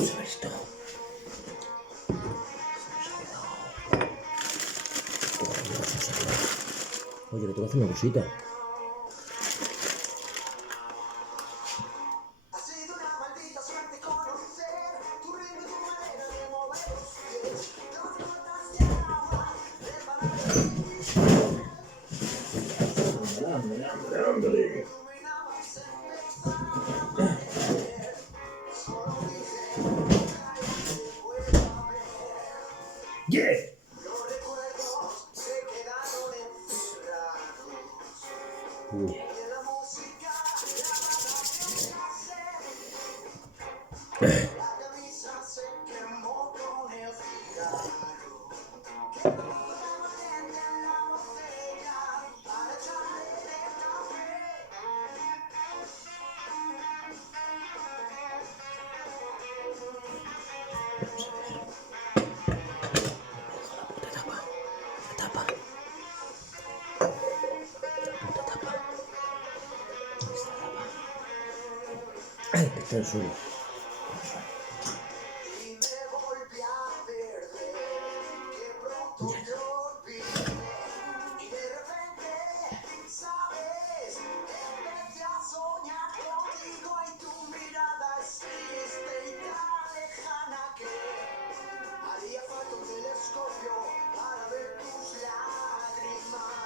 Vamos a ver esto. Oye, que tengo que hacer una cosita. Ha sido una maldita suerte conocer tu ritmo y tu manera de mover los pies. Dos gotas de agua resbalaron en mi piel. Iluminabas, empezaron a amanecer. Solo dije, cállate, vuelvo a ver. ¡Yeah! Los recuerdos se quedaron encerrados. Y en la música grabada en cassette. La camisa se quemó con el cigarro. Quedó permanente en la botella para echarle el café. La tapa. La tapa. La puta tapa. ¿Dónde está la tapa? Ay, que está en el suelo. Y me volví a perder, que pronto te olvidé. Y de repente, ¿sabes? Empecé a soñar contigo y tu mirada es triste y tan lejana que haría falta un telescopio para ver tus lágrimas.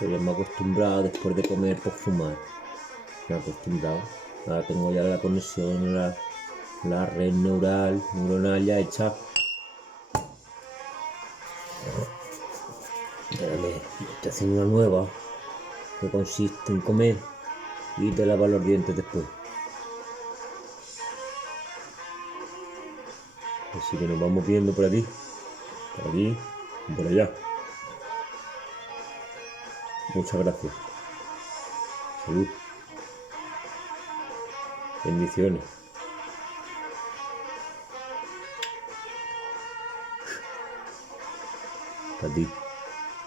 Pero ya me he acostumbrado después de comer por fumar. Me he acostumbrado. Ahora tengo ya la conexión, la red neuronal ya hecha. Ahora me estoy haciendo una nueva que consiste en comer y te lavar los dientes después. Así que nos vamos viendo por aquí y por allá. Muchas gracias. Salud. Bendiciones. Para ti.